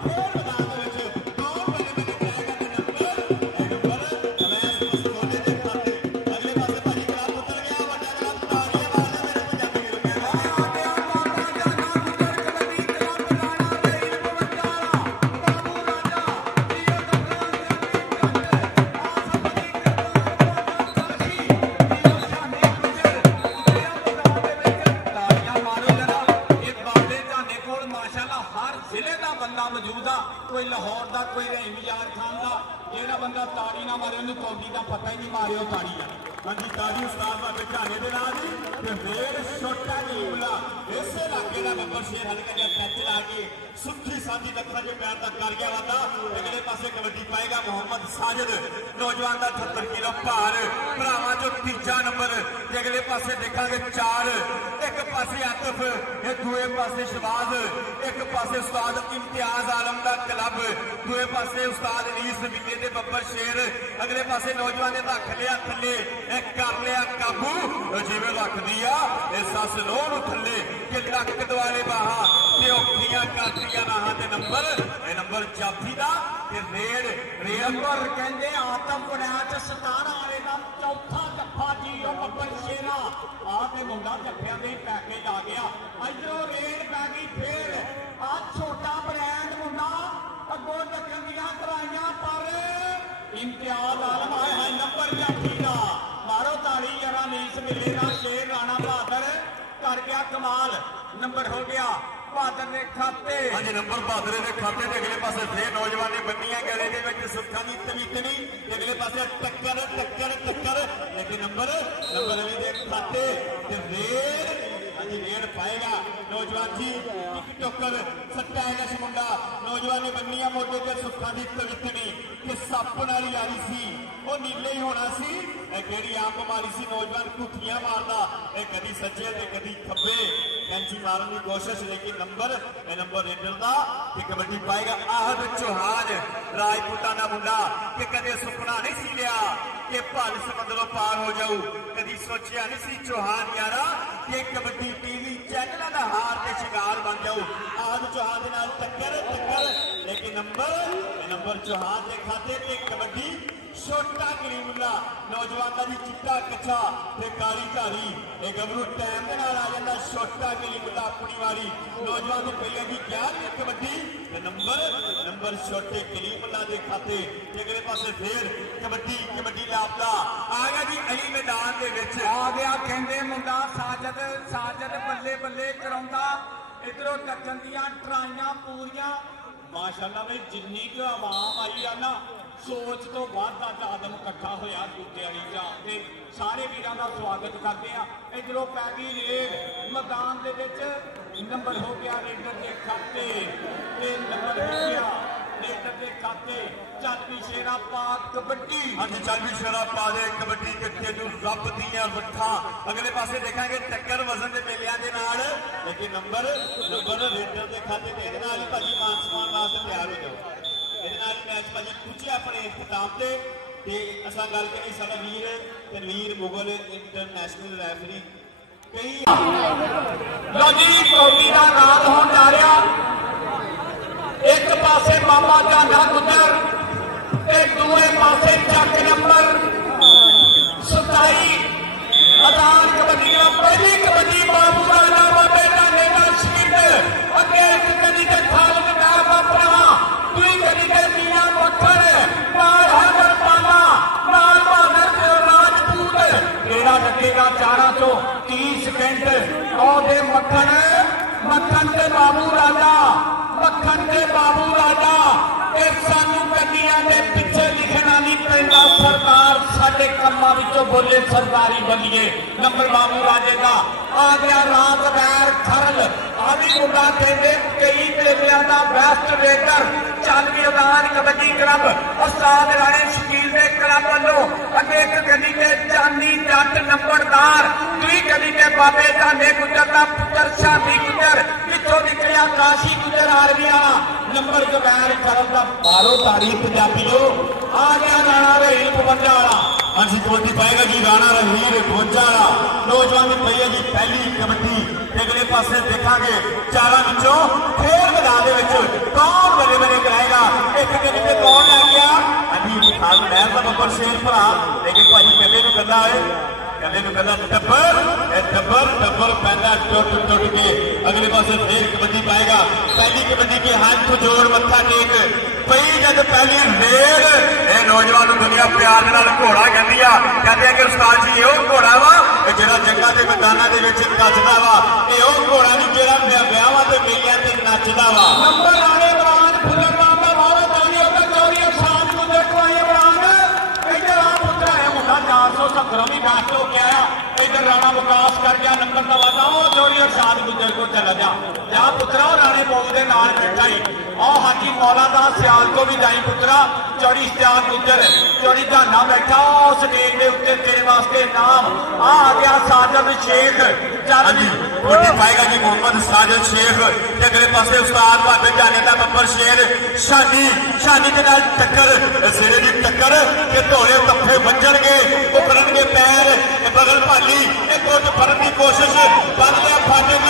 ਫੇਰ ਮੈਦਾਨ ਦੇ ਵਿੱਚ ਕੌਣ ਬੱਲੇ ਬੱਲੇ ਕਰਾਏਗਾ ਤੇ ਨੰਬਰ ਅਵੈਸ ਪਸਤੌਲੇ ਦੇ ਖਾਤੇ ਅਗਲੇ ਪਾਸੇ ਭਾਜੀ ਕਲਾਬ ਉਤਰ ਗਿਆ ਵੱਡਾ ਕਲਾਬ ਤਾੜੀਆਂ ਮਾਰਦਾ ਮੇਰੇ ਪੰਜਾਬੀ ਵੀਰੋ ਆ ਗਿਆ ਮਾਤਾ ਜਾਨਾ ਗੁਜਰ ਕਬੱਡੀ ਕਲੱਬ ਰਾਣਾ ਦੇ 52 ਬਾਬੂ ਰਾਜਾ ਇਹ ਦਰਗਾਹ ਮੌਜੂਦ ਆ ਕੋਈ ਲਾਹੌਰ ਦਾ ਕੋਈ ਰਹੀਮ ਯਾਰ ਖਾਨ ਦਾ ਜਿਹੜਾ ਬੰਦਾ ਤਾੜੀ ਨਾ ਮਾਰੇ ਉਹਨੂੰ ਕੌਡੀ ਦਾ ਪਤਾ ਹੀ ਨਹੀਂ ਮਾਰਿਓ ਤਾੜੀ ਆ ਹਾਂਜੀ ਤਾਜੀ ਉਸਤਾਦ ਦਾ ਝਾੜੇ ਦੇ ਨਾਲ ਜੀ ਤੇ ਫੇਰ ਛੋਟਾ ਕਲੀਮੁੱਲਾ ਇਸੇ ਇਲਾਕੇ ਦਾ ਨੰਬਰ ਸ਼ੇਰ ਹਲਕੇ ਦੇ ਟੱਚ ਲਾ ਕੇ ਸੁੱਖੀ ਸਾਥੀ ਲੱਖਾਂ ਦੇ ਪਿਆਰ ਦਾ ਕਰ ਗਿਆ ਵਾਦਾ ਅਗਲੇ ਪਾਸੇ ਕਬੱਡੀ ਪਾਏਗਾ ਮੁਹੰਮਦ ਸਾਜਦ ਨੌਜਵਾਨ ਦਾ 78 ਕਿਲੋ ਭਾਰ ਭਰਾਵਾਂ ਚੋਂ ਤੀਜਾ ਨੰਬਰ ਤੇ ਅਗਲੇ ਪਾਸੇ ਦੇਖਾਂਗੇ 4 ਇੱਕ ਪਾਸੇ ਆਤਫ ਇਹ ਦੂਏ ਪਾਸੇ ਸ਼ਬਾਜ਼ ਇੱਕ ਪਾਸੇ ਉਸਤਾਦ ਇਮਤਿਆਜ਼ ਆਲਮ ਦਾ ਕਲੱਬ ਦੂਏ ਪਾਸੇ ਉਸਤਾਦ ਰੀਸ ਬਿੱਲੇ ਦੇ ਬੱਬਰ ਸ਼ੇਰ ਅਗਲੇ ਪਾਸੇ ਨੌਜਵਾਨ ਨੇ ਰੱਖ ਲਿਆ ਥੱਲੇ ਇਹ ਕਰ ਲਿਆ ਕਾਬੂ ਜਿਵੇਂ ਰੱਖਦੀ ਆ ਇਹ ਸੱਸ ਲੋਹ ਨੂੰ ਥੱਲੇ ਕਿ ਲੱਕ ਦੁਆਲੇ ਬਾਹਾਂ ਤੇ ਔਖੀਆਂ ਕਰਦੀਆਂ ਰਾਹਾਂ ਤੇ ਨੰਬਰ ਜਾਫੀ ਦਾ ਤੇ ਨੰਬਰ ਕਹਿੰਦੇ ਆਤਮ ਵੜੈਚ 17 ਵਾਲੇ ਦਾ ਚੌਥਾ ਜੱਫਾ ਜੀ ਉਹ ਬੱਬਰ ਸ਼ੇਰਾ ਆ ਤੇ ਮੁੰਡਾ ਜੱਫਿਆਂ ਦੇ ਪੈਕੇਜ ਆ ਗਿਆ ਇਧਰੋਂ ਰੇਡ ਪੈ ਗਈ ਫੇਰ ਆ ਛੋਟਾ ਬ੍ਰਾਂਡ ਮੁੰਡਾ ਅੱਗੋਂ ਟੱਕਣ ਦੀਆਂ ਕਰਾਈਆਂ ਪਰ ਇਮਤਿਆਜ਼ ਆਲਮ ਆਇਆ ਹੈ ਨੰਬਰ ਜਾਫੀ ਦਾ ਮਾਰੋ ਤਾੜੀ ਜਰਾ ਨੀਸ ਮਿਲੇ ਦਾ ਸ਼ੇਰ ਰਾਣਾ ਬਹਾਦਰ ਕਰ ਗਿਆ ਕਮਾਲ ਨੰਬਰ ਹੋ ਗਿਆ ਬਹਾਦਰ ਦੇ ਖਾਤੇ ਹਾਂਜੀ ਨੰਬਰ ਬਹਾਦਰ ਦੇ ਖਾਤੇ ਤੇ ਅਗਲੇ ਪਾਸੇ ਫੇਰ ਨੌਜਵਾਨ ਨੇ ਬੰਨੀਆਂ ਗਲੇ ਦੇ ਵਿੱਚ ਸੁੱਖਾਂ ਦੀ ਤਵੀਤਨੀ ਤੇ ਅਗਲੇ ਪਾਸੇ ਟੱਕਰ ਲੇਕਿਨ ਨੰਬਰ ਅਲੀ ਦੇ ਖਾਤੇ ਤੇ ਰੇਡ ਪਾਏਗਾ ਨੌਜਵਾਨ ਜੀ ਟਿਕਟੋਕਰ ਸਟਾਈਲਿਸ਼ ਮੁੰਡਾ ਨੌਜਵਾਨ ਨੇ ਬੰਨੀਆਂ ਮੋਢੇ ਤੇ ਸੁੱਖਾਂ ਦੀ ਤਵੀਤਨੀ ਕਿ ਸੱਪ ਨਾਲ ਹੀ ਆਈ ਸੀ ਉਹ ਨੀਲੇ ਹੀ ਹੋਣਾ ਸੀ ਇਹ ਕਿਹੜੀ ਆਮ ਬਿਮਾਰੀ ਸੀ ਨੌਜਵਾਨ ਕੁੱਥੀਆਂ ਮਾਰਦਾ ਇਹ ਕਦੀ ਸੱਜੇ ਤੇ ਕਦੀ ਖੱਬੇ ਕੈਂਚੀ ਮਾਰਨ ਦੀ ਕੋਸ਼ਿਸ਼ ਲੇਕਿਨ ਨੰਬਰ ਰੇਡਰ ਦਾ ਕਿ ਕਬੱਡੀ ਪਾਏਗਾ ਆਹਦ ਚੌਹਾਨ ਰਾਜਪੂਤਾਂ ਦਾ ਮੁੰਡਾ ਕਿ ਕਦੇ ਸੁਪਨਾ ਨਹੀਂ ਸੀ ਲਿਆ ਕਿ ਭਲ ਸਮੁੰਦਰੋਂ ਪਾਰ ਹੋ ਜਾਊ ਕਦੀ ਸੋਚਿਆ ਨਹੀਂ ਸੀ ਚੌਹਾਨ ਯਾਰਾ ਕਿ ਕਬੱਡੀ ਟੀਵੀ ਚੈਨਲਾਂ ਦਾ ਹਾਰ ਤੇ ਸ਼ਿੰਗਾਰ ਬਣ ਜਾਊ ਆਹਦ ਚੌਹਾਨ ਦੇ ਨਾਲ ਟੱਕਰ ਲੇਕਿਨ ਨੰਬਰ ਚੌਹਾਨ ਦੇ ਖਾਤੇ ਤੇ ਕਬੱਡੀ ਛੋਟਾ ਕਰੀਮੁੱਲਾ ਨੌਜਵਾਨਾਂ ਦੀ ਚਿੱਟਾ ਕੱਛਾ ਤੇ ਕਾਲੀ ਧਾਰੀ ਇਹ ਗੱਭਰੂ ਟਾਈਮ ਦੇ ਨਾਲ ਆ ਜਾਂਦਾ ਛੋਟਾ ਕਰੀਮੁੱਲਾ ਆਪਣੀ ਵਾਰੀ ਨੌਜਵਾਨ ਦੇ ਪਹਿਲੇ ਦੀ 11ਵੀਂ ਕਬੱਡੀ ਤੇ ਨੰਬਰ ਛੋਟੇ ਕਰੀਮੁੱਲਾ ਦੇ ਖਾਤੇ ਤੇ ਅਗਲੇ ਪਾਸੇ ਫੇਰ ਕਬੱਡੀ ਲਾਪਦਾ ਆ ਗਿਆ ਜੀ ਅਲੀ ਮੈਦਾਨ ਦੇ ਵਿੱਚ ਆ ਗਿਆ ਕਹਿੰਦੇ ਮੁੰਡਾ ਸਾਜਦ ਬੱਲੇ ਬੱਲੇ ਕਰਾਉਂਦਾ ਇਧਰੋਂ ਟੱਕਣ ਦੀਆਂ ਟਰਾਈਆਂ ਪੂਰੀਆਂ ਮਾਸ਼ਾਅੱਲਾ ਵੀ ਜਿੰਨੀ ਕੁ ਆਵਾਮ ਆਈ ਆ ਨਾ ਸੋਚ ਤੋਂ ਵੱਧ ਅੱਜ ਆਦਮ ਇਕੱਠਾ ਹੋਇਆ ਦੂਜੇ ਵਾਲੀ ਜਾ ਤੇ ਸਾਰੇ ਵੀਰਾਂ ਦਾ ਸਵਾਗਤ ਕਰਦੇ ਆ ਇਧਰੋਂ ਪੈ ਗਈ ਰੇਡ ਮੈਦਾਨ ਦੇ ਵਿੱਚ ਨੰਬਰ ਹੋ ਗਿਆ ਰੇਡਰ ਦੇ ਖਾਤੇ ਤੇ ਨੰਬਰ ਹੋ ਗਿਆ ਰੇਡਰ ਦੇ ਖਾਤੇ ਚੱਲ ਵੀ ਸ਼ੇਰਾ ਪਾਕ ਕਬੱਡੀ ਅੱਜ ਚੱਲ ਵੀ ਸ਼ੇਰਾ ਪਾ ਦੇ ਕਬੱਡੀ ਕਿੱਥੇ ਨੂੰ ਰੱਬ ਦੀਆਂ ਵੱਠਾਂ ਅਗਲੇ ਪਾਸੇ ਦੇਖਾਂਗੇ ਟੱਕਰ ਵਜ਼ਨ ਦੇ ਮੇਲਿਆਂ ਦੇ ਨਾਲ ਲੇਕਿਨ ਨੰਬਰ ਰੇਡਰ ਦੇ ਖਾਤੇ ਤੇ ਇਹਦੇ ਨਾਲ ਹੀ ਭਾਜੀ ਮਾਨ ਸਨਮਾਨ ਵਾਸਤੇ ਤਿਆਰ ਹੋ ਜਾਓ ਇਹਦੇ ਨਾਲ ਹੀ ਮੈਚ ਭਾਜੀ ਪੁੱਛਿਆ ਆਪਣੇ ਇਖਤਤਾਮ ਤੇ ਅਸਾਂ ਗੱਲ ਕਰੀ ਸਾਡਾ ਵੀਰ ਮੁਗਲ ਇੰਟਰਨੈਸ਼ਨਲ ਰੈਫਰੀ ਕਈ ਲੋ ਜੀ ਕੌਡੀ ਦਾ ਰਾਤ ਹੋਣ ਜਾ ਰਿਹਾ ਇੱਕ ਪਾਸੇ ਬਾਬਾ ਜਾਨਾ ਗੁੱਜਰ ਤੇ ਦੂਏ ਪਾਸੇ ਚੱਕ ਨੰਬਰ 27 ਅਦਾਨ ਕਬੱਡੀ ਦਾ ਪਹਿਲੀ ਕਬੱਡੀ ਬਾਬੂ ਰਾਣਾ ਬਾਬੇ ਢਾਣੇ ਦਾ ਸ਼ਹੀਦ ਅੱਗੇ ਇੱਕ ਕਦੀ ਤੇ ਖਾਲਦ ਦਾ ਬਾਪਰਾ ਦੂਈ ਕਦੀ ਤੇ ਮੀਆਂ ਮੱਖਣ ਨਾਲ ਹਮਰ ਪਾਲਾ ਨਾਲ ਬਹਾਦਰ ਤੇ ਰਾਜਪੂਤ ਕਿਹੜਾ ਲੱਗੇਗਾ ਚਾਰਾਂ ਚੋਂ 30 ਸਕਿੰਟ ਉਹਦੇ ਮੱਖਣ ਤੇ ਬਾਬੂ ਰਾਜਾ ਇਹ ਸਾਨੂੰ ਗੱਡੀਆਂ ਦੇ ਪਿੱਛੇ ਲਿਖਣਾ ਨਹੀਂ ਪੈਂਦਾ ਸਰਦਾਰ ਸਾਡੇ ਕੰਮਾਂ ਵਿੱਚੋਂ ਬੋਲੇ ਸਰਦਾਰੀ ਬੋਲੀਏ ਨੰਬਰ ਬਾਬੂ ਰਾਜੇ ਦਾ ਆ ਗਿਆ ਰਾਤ ਵੈਰ ਖਰਲ ਆ ਵੀ ਮੁੰਡਾ ਕਹਿੰਦੇ ਕਈ ਮੇਲਿਆਂ ਦਾ ਬੈਸਟ ਰੇਡਰ ਚੱਲ ਵੀ ਅਦਾਨ ਕਬੱਡੀ ਕਲੱਬ ਉਸਤਾਦ ਰਾਣੇ ਸ਼ਕੀਲ ਦੇ ਕਲੱਬ ਵੱਲੋਂ ਅੱਗੇ ਇੱਕ ਗੱਡੀ ਤੇ ਚਾਨੀ ਜੱਟ ਨੰਬਰਦਾਰ ਦੂਈ ਗੱਡੀ ਤੇ ਬਾਬੇ ਢਾਨੇ ਗੁੱਜਰ ਦਾ ਪੁੱਤਰ ਸ਼ਾਦੀ ਗੁੱਜਰ ਕਿੱਥੋਂ ਨਿਕਲਿਆ ਕਾਸ਼ੀ ਗੁੱਜਰ ਆਰਮੀਆ ਨੰਬਰ ਜਵੈਰ ਕਰਨ ਦਾ ਬਾਰੋ ਤਾਰੀਖ ਪੰਜਾਬੀਓ ਆ ਗਿਆ ਰਾਣਾ ਰਹੀਲ 52 ਵਾਲਾ ਹਾਂਜੀ ਕਬੱਡੀ ਪਾਏਗਾ ਜੀ ਰਾਣਾ ਰਹੀਲ 52 ਵਾਲਾ ਨੌਜਵਾਨ ਦੀ ਪਈ ਹੈ ਜੀ ਪਹਿਲੀ ਕਬੱਡੀ ਤੇ ਅਗਲੇ ਪਾਸੇ ਦੇਖਾਂਗੇ ਚਾਰਾਂ ਵਿੱਚੋਂ ਖੇਡ ਮੈਦਾਨ ਦੇ ਵਿੱਚ ਕੌਣ ਬਰੇ ਕਰਾਏਗਾ ਇੱਕ ਗੱਡੀ ਤੇ ਕੌਣ ਲੈ ਗਿਆ ਹਾਂਜੀ ਖਾਲ ਲਹਿਰ ਦਾ ਬੱਬਰ ਸ਼ੇਰ ਭਰਾ ਲੇਕਿਨ ਭਾਜੀ ਕਹਿੰਦੇ ਨੂੰ ਗੱਲਾਂ ਟੱਬਰ ਪੈਂਦਾ ਟੁੱਟ ਕੇ ਅਗਲੇ ਪਾਸੇ ਫੇਰ ਕਬੱਡੀ ਪਾਏਗਾ ਪਹਿਲੀ ਕਬੱਡੀ ਕੇ ਹੱਥ ਜੋੜ ਮੱਥਾ ਟੇਕ ਪਈ ਜਦ ਪਹਿਲੀ ਰੇਡ ਇਹ ਨੌਜਵਾਨ ਨੂੰ ਦੁਨੀਆ ਪਿਆਰ ਦੇ ਨਾਲ ਘੋੜਾ ਕਹਿੰਦੀ ਆ ਕਹਿੰਦੇ ਆ ਕਿ ਉਸਤਾਦ ਜੀ ਇਹ ਉਹ ਘੋੜਾ ਵਾ ਕਿ ਜਿਹੜਾ ਜੰਗਾਂ ਦੇ ਮੈਦਾਨਾਂ ਦੇ ਵਿੱਚ ਨੱਚਦਾ ਵਾ ਇਹ ਉਹ ਘੋੜਾ ਨਹੀਂ ਜਿਹੜਾ ਵਿਆਹਾਂ ਤੇ ਮੇਲਿਆਂ ਤੇ ਨੱਚਦਾ ਵਾ ਨੰਬਰ ਆਲੇ ਬਰਾਨ ਫੁੱਲਰ ਦਾ ਬਾਵਾ ਤਾਲੀ ਉਹਦਾ ਚੌਰੀ ਸਾਥ ਨੂੰ ਦੇਖੋ ਇਹ ਬਰਾਨ ਇੱਧਰ ਆ ਪੁੱਤਰਾ ਹੈ ਮੁੰਡਾ 470 ਵੀ ਬੈਸਟ ਹੋ ਗਿਆ इधर राणा विकास कर गया नंबर का वादा चोरी और शाद गुजर को चला जा पुत्रा राणे बोल के नाल बैठा ही और हाजी मौला का सियाल को भी जाई पुत्रा चौड़ी इश्तियाक गुजर चौड़ी जाना बैठा स्टेज के उत्ते तेरे वास्ते नाम आ गया साजद शेख पाएगा जी मोहम्मद साजिद शेख अगले पासे उस्ताद बाबे जाने का बब्बर शेर शानी के नाल टक्कर सिरे की टक्कर के धोले तफे बजणगे उभरनगे पैर बगल भाली कुछ फड़न की कोशिश बन लिया फाटक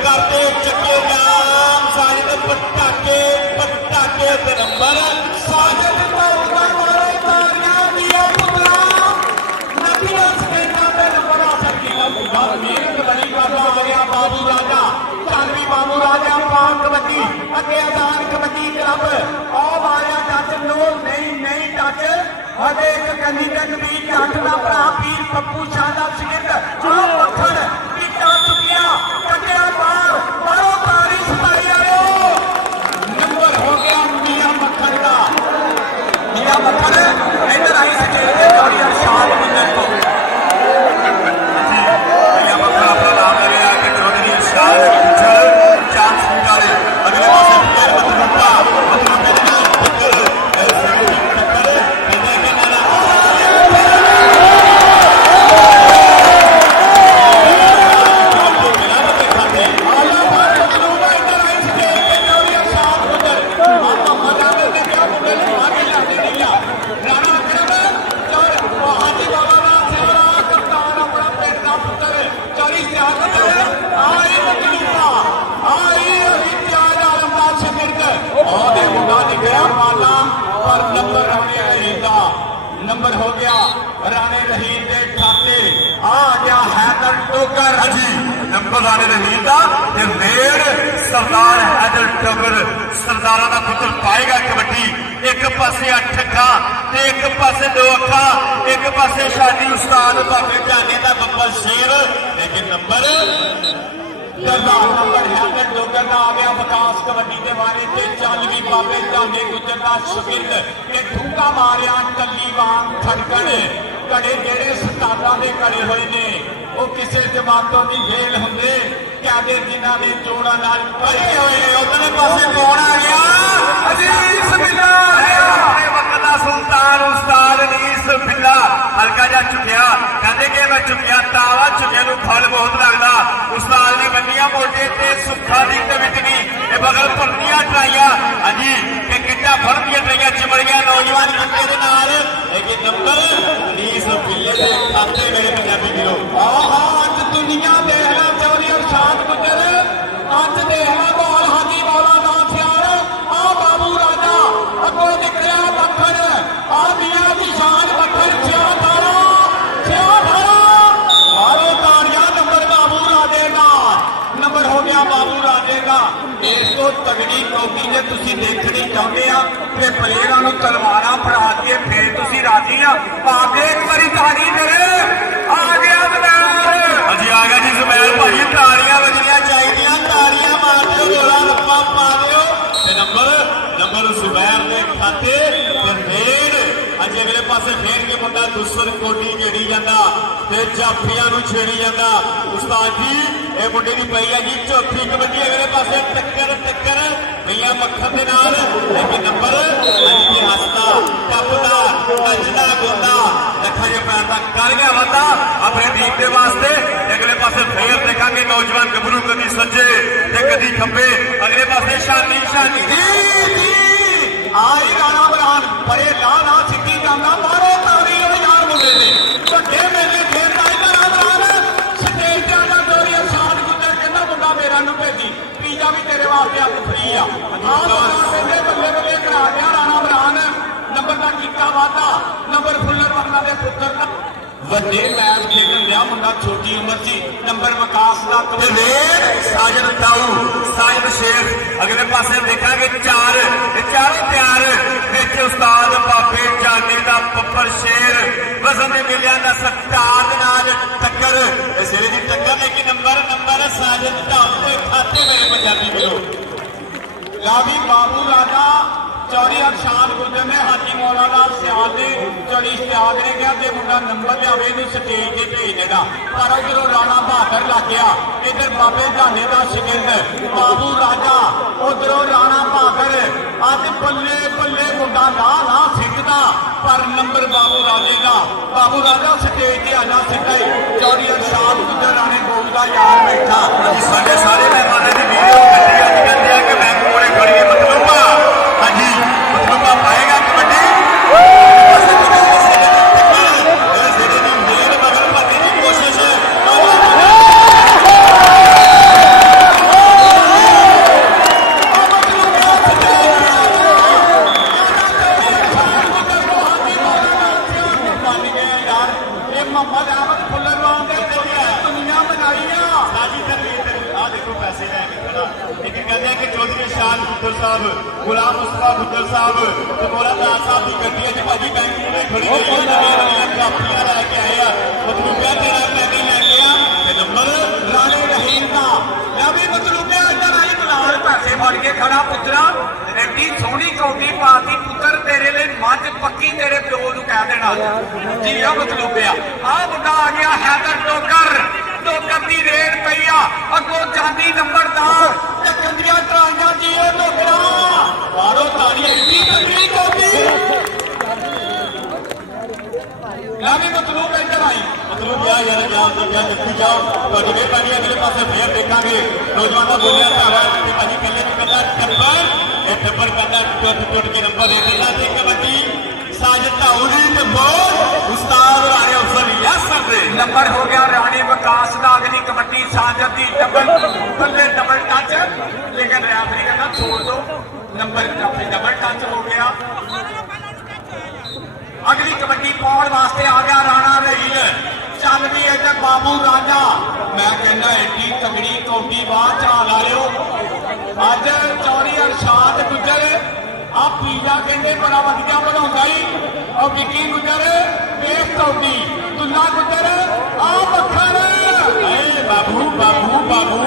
करते चक्के नाम साजिद पटाके नंबर साजिद बाबू राजा चांदी बाबू राजा पाक कबड्डी अगे आजाद कबड्डी क्लब और मारिया टच नो नहीं टच अगे एक कैंडिडेट भी जट का भरा पीर पप्पू शादा सिंह मक्खन कीता चुकिया कटिया मारो तारी सताई आयो नंबर हो गया मियां मक्खन का मियां मक्खन इधर आई स्टेज पे थोड़ी अरशाद गुजर को नंबर हो गया राणे रहीम के खाते आ गया हैदर टोकर जी नंबर राणे रहीम का ते मेर सरदार हैदर टोकर सरदारा का पुत्र पाएगा कबड्डी एक पासे 8 अखा ते एक पासे 2 अखा एक पासे शादी उस्ताद बाबे जाने का बब्बल शेर लेकिन नंबर नंबर हैदर टोकर का आ गया विकास कबड्डी के बारे से चल भी बाबे जाने गुजर का शकील ये ठुक्का मारिया टल्ली वांग खड़कन घड़े जेड़े सतादा दे घड़े हुए ने वो किसी जमातों की फेल होंगे कहते जिन्हों ने जोड़ा नाल पड़े हुए उधरले पासे कौन आ गया अजीज बिल्ला अपने वक्त का सुल्तान उस्ताद अनीस बिल्ला हल्का जा चुकिया कहते कि मैं चुकिया तावा चुकिया नूं फल बहुत लगता उस्ताद ने बंदियां मोटे ते सुखा दी ते विटनी ये बगल भरदियां ट्राइयां हाजी ये कितना भरदियां ट्राइयां चिमड़ गया नौजवान बंदे दे नाल लेकिन नंबर अनीस बिल्ले दे खाते मेरे पंजाबी वीरो आज दुनिया देखना चौधरी अरशाद गुजर आज देखना बॉल हाजी मौला ना सियार आ बाबू राजा अगो निकलिया पत्थर आ मियां दी शान पत्थर छा धारा मारो ताड़ियां नंबर बाबू राजे का नंबर हो गया बाबू राजे का इस तो तगड़ी कौमी ने तुसी देखनी चाहते आ कि प्लेयरां नूं तलवारां फड़ा के फिर तुसी राजी आ पाके एक बारी ताड़ी करे आ गया मैदान अजी आ गया जी जुबैर भाई तालियां बजनियां चाहिए तालियां मार दो गोला रप्पा पा दो ते नंबर जुबैर ने खाते ते फेर अज अगले पासे फेर के मुंडा दुश्मन कोटी छेड़ी जांदा ते जाफियां नूं छेड़ी जांदा उस्ताद जी ये मुंडे दी पई है जी चौथी कबड्डी अगले पासे टक्कर भैया मक्खन दे नाल लेकिन नंबर अज की हसदा टपदा नचदा गोंदा देखा जे पैर दा कर गया वादा अपने टीम के वास्ते अगले पासे फेर देखांगे नौजवान गबरू कदी सज्जे ते कदी खब्बे अगले पासे शानी आई राणा बरान बड़े ला ना सिੱਕੀ ਜਾਂਦਾ ਮਾਰੋ ਤਾੜੀ ਉਹ ਯਾਰ ਮੁੰਡੇ ਨੇ ਵੱਡੇ ਮੇਲੇ ਖੇਡਦਾ ਰਾਣਾ ਬਰਾਨ ਸਟੇਜ ਤੇ ਆਣਾ ਦੋਰੀ ਅਰਸ਼ਾਦ ਗੁੱਜਰ ਕਹਿੰਦਾ ਮੁੰਡਾ ਮੇਰਾ ਨੂੰ ਭੇਜੀ ਪੀਜ਼ਾ ਵੀ ਤੇਰੇ ਵਾਸਤੇ ਅੱਜ ਫ੍ਰੀ ਆ ਕਹਿੰਦੇ ਬੱਲੇ ਬੱਲੇ ਕਰਾ ਗਿਆ ਰਾਣਾ ਬਰਾਨ ਨੰਬਰ ਦਾ ਕੀਤਾ ਵਾਦਾ ਨੰਬਰ ਫੁੱਲਰ ਵਰਨਾ ਦੇ ਪੁੱਤਰ ਦਾ ਵੱਡੇ ਮੈਚ ਖੇਡਣ ਲਿਆ ਮੁੰਡਾ ਛੋਟੀ ਉਮਰ 'ਚ ਨੰਬਰ ਵਿਕਾਸ ਦਾ साजन ताऊ साजन शेख अगले पासे देखांगे चारों प्यार विच उस्ताद बाबे जाने का पप्पर शेर वजन दे मेलियां दा सत्तार दे नाल टक्कर इस वेले दी टक्कर लेकिन नंबर साजन ताऊ दे खाते मेरे पंजाबी वीरो लावी बाबू राजा चौधरी अरशाद गुजर ने हाजी मौलाना सियाल ने चौधरी इश्तियाक ने कहा कि मुंडा नंबर लियावे इहनूं स्टेज ते भेज देगा पर उधरों राणा बहादुर लग गया इधर बाबे जाने का शिगिर्द बाबू राजा उधरों राणा बहादुर अज बल्ले बल्ले मुंडा ला सिद्धदा पर नंबर बाबू राजा स्टेज ते आना सीधा ही चौधरी अरशाद गुजर राणे गोल का यार बैठा साडे सारे मेहमानां दी वीडियो कट्टी अज कहंदे आ कि मैं कोले खड़ी मतलूबा हाजी मतलूबा पाएगा कबड्डी मोहम्मद अहमद फुल्लरवान ने दुनिया बनाई पैसे लैके खड़ा लेकिन कहते हैं कि चौधरी शाह गुज्जर साहब गुलाम मुस्तफा गुज्जर साहब तो मोला दास साहब की गड्डी है भाजी बैंक में खड़ी गई कापियां लैके आए मतलूबिया तेरा पैसे लैके आ नंबर राणे रहीम का लवी मतलूबिया इधर आई बुलार पैसे फड़ के खड़ा पुत्रा एडी सोहनी कौडी पाती पुत्र तेरे लिए मझ पक्की तेरे प्यो नूं कह देना जी आ मतलूबिया आ मुंडा आ गया हैदर टोकर की रेड पई आ अगों चांदी नंबरदार ते कंदियां ट्राइयां जी ए टोकरा मारो ताड़ियां इतनी तगड़ी कौडी लावी मतलूब इधर आई मतलूब क्या यार जाओ तो क्या देखी जाओ तो अगले पानी अगले पासे फिर देखेंगे नौजवान का बोलिया भावा कि भाजी कल्ले की कहता टप्पर कहता टुट के नंबर दे देना थे कबड्डी साजिद ताऊजी ते बोल उस्ताद राणे अफजल यासर दे नंबर हो गया राणी विकास का अगली कबड्डी साजिद दी डबल टच लेकिन रेफरी कहना छोड़ दो नंबर डबल टच हो गया अगली कबड्डी ਜਾਏਗਾ ਐਡੀ ਤਗੜੀ ਕੌਡੀ ਬਾਹਰ ਝਾਲ ਲਾਇਓ ਅੱਜ ਚੌਰੀ ਅਰਸ਼ਾਦ ਗੁੱਜਰ ਆ ਪੀਜ਼ਾ ਕਹਿੰਦੇ ਬੜਾ ਵਧੀਆ ਬਣਾਉਂਦਾ ਹੀ ਉਹ ਵਿੱਕੀ ਗੁੱਜਰ ਵੇਖ ਕੌਡੀ ਤੁੰਨਾ ਗੁੱਜਰ ਆ ਮੱਖਣ ਏ ਬਾਬੂ ਬਾਬੂ ਬਾਬੂ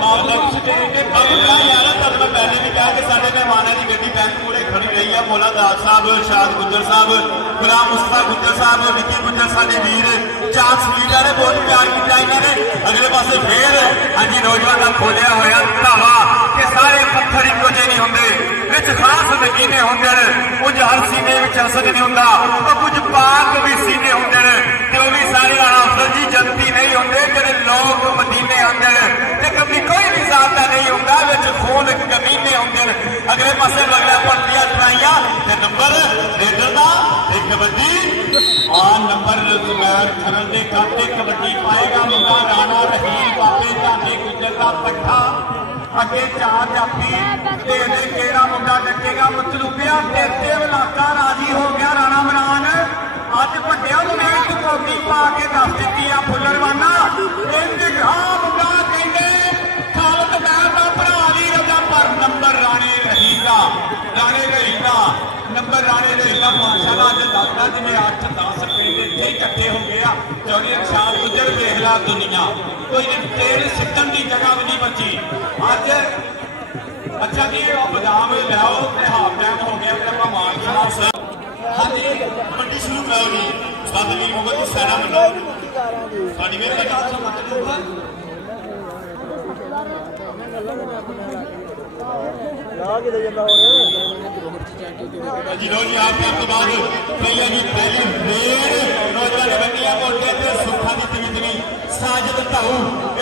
ਮਾਲਕ ਸਟੇਜ ਤੇ ਬਾਬੂ ਕਾ ਯਾਰ ਤਦ ਮੈਂ ਪਹਿਲੇ ਵੀ ਕਿਹਾ ਕਿ ਸਾਡੇ ਮਹਿਮਾਨਾਂ ਦੀ ਗੱਡੀ ਬੈਂਕ ਮੂਹਰੇ ਖੜੀ ਰਹੀ ਆ ਮੌਲਾ ਦਾਸ ਸਾਹਿਬ ਸ਼ਾਦ ਗੁੱਜਰ ਸਾਹਿਬ ਗੁਲਾਮ ਮੁਸਤਫਾ ਗੁੱਜਰ ਸਾਹਿਬ ਵਿੱਕੀ ਗੁੱਜਰ ਸਾਡੇ ਵੀਰ ਚਾਂਸ ਲੀਡਰ ਨੇ ਬਹੁਤ ਪਿਆਰ ਕੀਤਾ ਇਹਨਾਂ ਨੇ ਅਗਲੇ ਪਾਸੇ ਫੇਰ ਹਾਂਜੀ ਨੌਜਵਾਨ ਦਾ ਖੋਲਿਆ ਹੋਇਆ ਧਾਵਾ ਕਿ ਸਾਰੇ ਪੱਥਰ ਇੱਕੋ ਜਿਹੇ ਨਹੀਂ ਹੁੰਦੇ ਵਿੱਚ ਖਾਸ ਨਗੀਨੇ ਹੁੰਦੇ ਨੇ ਕੁਝ ਹਰ ਸੀਨੇ ਵਿੱਚ ਅਸਦ ਨਹੀਂ ਹੁੰਦਾ ਉਹ ਕੁਝ ਪਾਕ ਵੀ ਸੀਨੇ ਹੁੰਦੇ ਨੇ ਤੇ ਉਹ ਵੀ ਸਾਰੇ ਆਲਾ ਅਫਜ਼ਲ ਜੀ ਜਨਤੀ ਨਹੀਂ ਹੁੰਦੇ ਜਿਹੜੇ ਲੋਕ ਮਦੀਨੇ ਹੁੰਦੇ ਨੇ ਤੇ ਕਦੀ ਕੋਈ ਵੀ ਜ਼ਾਬਤਾ ਨਹੀਂ ਹੁੰਦਾ ਵਿੱਚ ਖੂਨ ਕਮੀਨੇ ਹੁੰਦੇ ਨੇ ਅਗਲੇ ਪਾਸੇ ਲੱਗਿਆ ਭਰਤੀਆਂ ਚਲਾਈਆਂ ਤੇ ਨੰਬਰ ਰੇਡਰ ਦਾ ਤੇ ਕਬੱਡੀ ਆ ਨੰਬਰ ਜ਼ੁਬੈਰ ਖਰਨ ਦੇ ਖਾਤੇ ਕਬੱਡੀ ਪਾਏਗਾ ਮੁੰਡਾ ਰਾਣਾ ਰਹੀਮ ਬਾਬੇ ਢਾਡੇ ਗੁੱਜਰ ਦਾ ਪੱਠਾ ਅੱਗੇ ਚਾਰ ਜਾਪੀ ਤੇ ਇਹਦੇ ਕਿਹੜਾ ਮੁੰਡਾ ਡੱਕੇਗਾ ਮਤਲੂਬਿਆ ਤੇਰੇ ਇਲਾਕਾ ਰਾਜੀ ਹੋ ਗਿਆ ਰਾਣਾ ਮਨਾਨ ਅੱਜ ਵੱਡਿਆਂ ਨੂੰ ਨੇ ਇੱਕ ਕੋਟੀ ਪਾ ਕੇ ਦੱਸ ਦਿੱਤੀ ਆ ਫੁੱਲਰਵਾਨਾ ਇਹਦੇ ਗਾਹ ਮੁੰਡਾ ਕਹਿੰਦੇ ਖਾਲਦ ਮਹਿਲ ਦਾ ਭਰਾ ਦੀ ਰਜਾ ਪਰ ਨੰਬਰ ਰਾਣੇ ਰਹੀਮ ਦਾ ਨੰਬਰ ਰਾਣੇ ਰਹੀਮ ਮਾਸ਼ਾਅੱਲਾ ਅੱਜ ਦੱਸਦਾ ਜਿਵੇਂ 8-10 ਕਹਿੰਦੇ ਇੱਥੇ ਹੀ ਇਕੱਠੇ ਹੋ ਗਏ ਆ ਚੌਰੀ ਅਰਸ਼ਾਦ ਗੁੱਜਰ ਵੇਖ ਲਾ ਦੁਨੀਆ ਕੋਈ ਤੇਲ ਸਿੱਟਣ ਦੀ ਜਗ੍ਹਾ ਵੀ ਨਹੀਂ ਬਚੀ ਅੱਜ ਅੱਛਾ ਜੀ ਉਹ ਬਦਾਮ ਲਿਆਓ ਤੇ ਹਾਫ ਟਾਈਮ ਹੋ ਗਿਆ ਤੇ ਆਪਾਂ ਮਾਨ ਸਾਹਿਬ ਹਾਂਜੀ ਕਬੱਡੀ ਸ਼ੁਰੂ ਕਰਾਂਗੇ ਉਸਤਾਦ ਅਮੀਰ ਮੁਹੰਮਦ ਦੀ ਸੈਨਾ ਵੱਲੋਂ ਸਾਡੀ ਮਿਹਰਬਾਨੀ जी लो जी आपके आपके बाद पहले जी पहली रेड नौजवान बंदियां मोटे ते सुखा दी तवीजनी साजिद ताऊ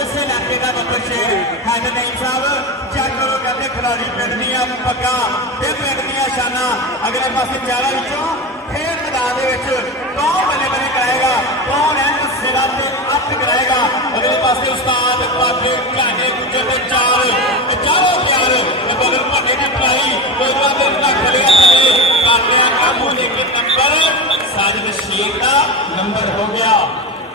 इस इलाके का बब्बर शेर हैदर नईम साहब चेक करो कहते खिलाड़ी पिंडियां पग्गा ते पिंडियां शाना अगले पासे चारा विचों फिर मैदान दे विच कौन बल्ले बल्ले कराएगा कौन एंड सिरा ते अट कराएगा अगले पासे उस्ताद बाबे घाटे गुजर ते चारों प्यार बगल भट्टे की पढ़ाई कोयला दे रख लिया चले काटिया काबू लेके नंबर साजिद शेख का नंबर हो गया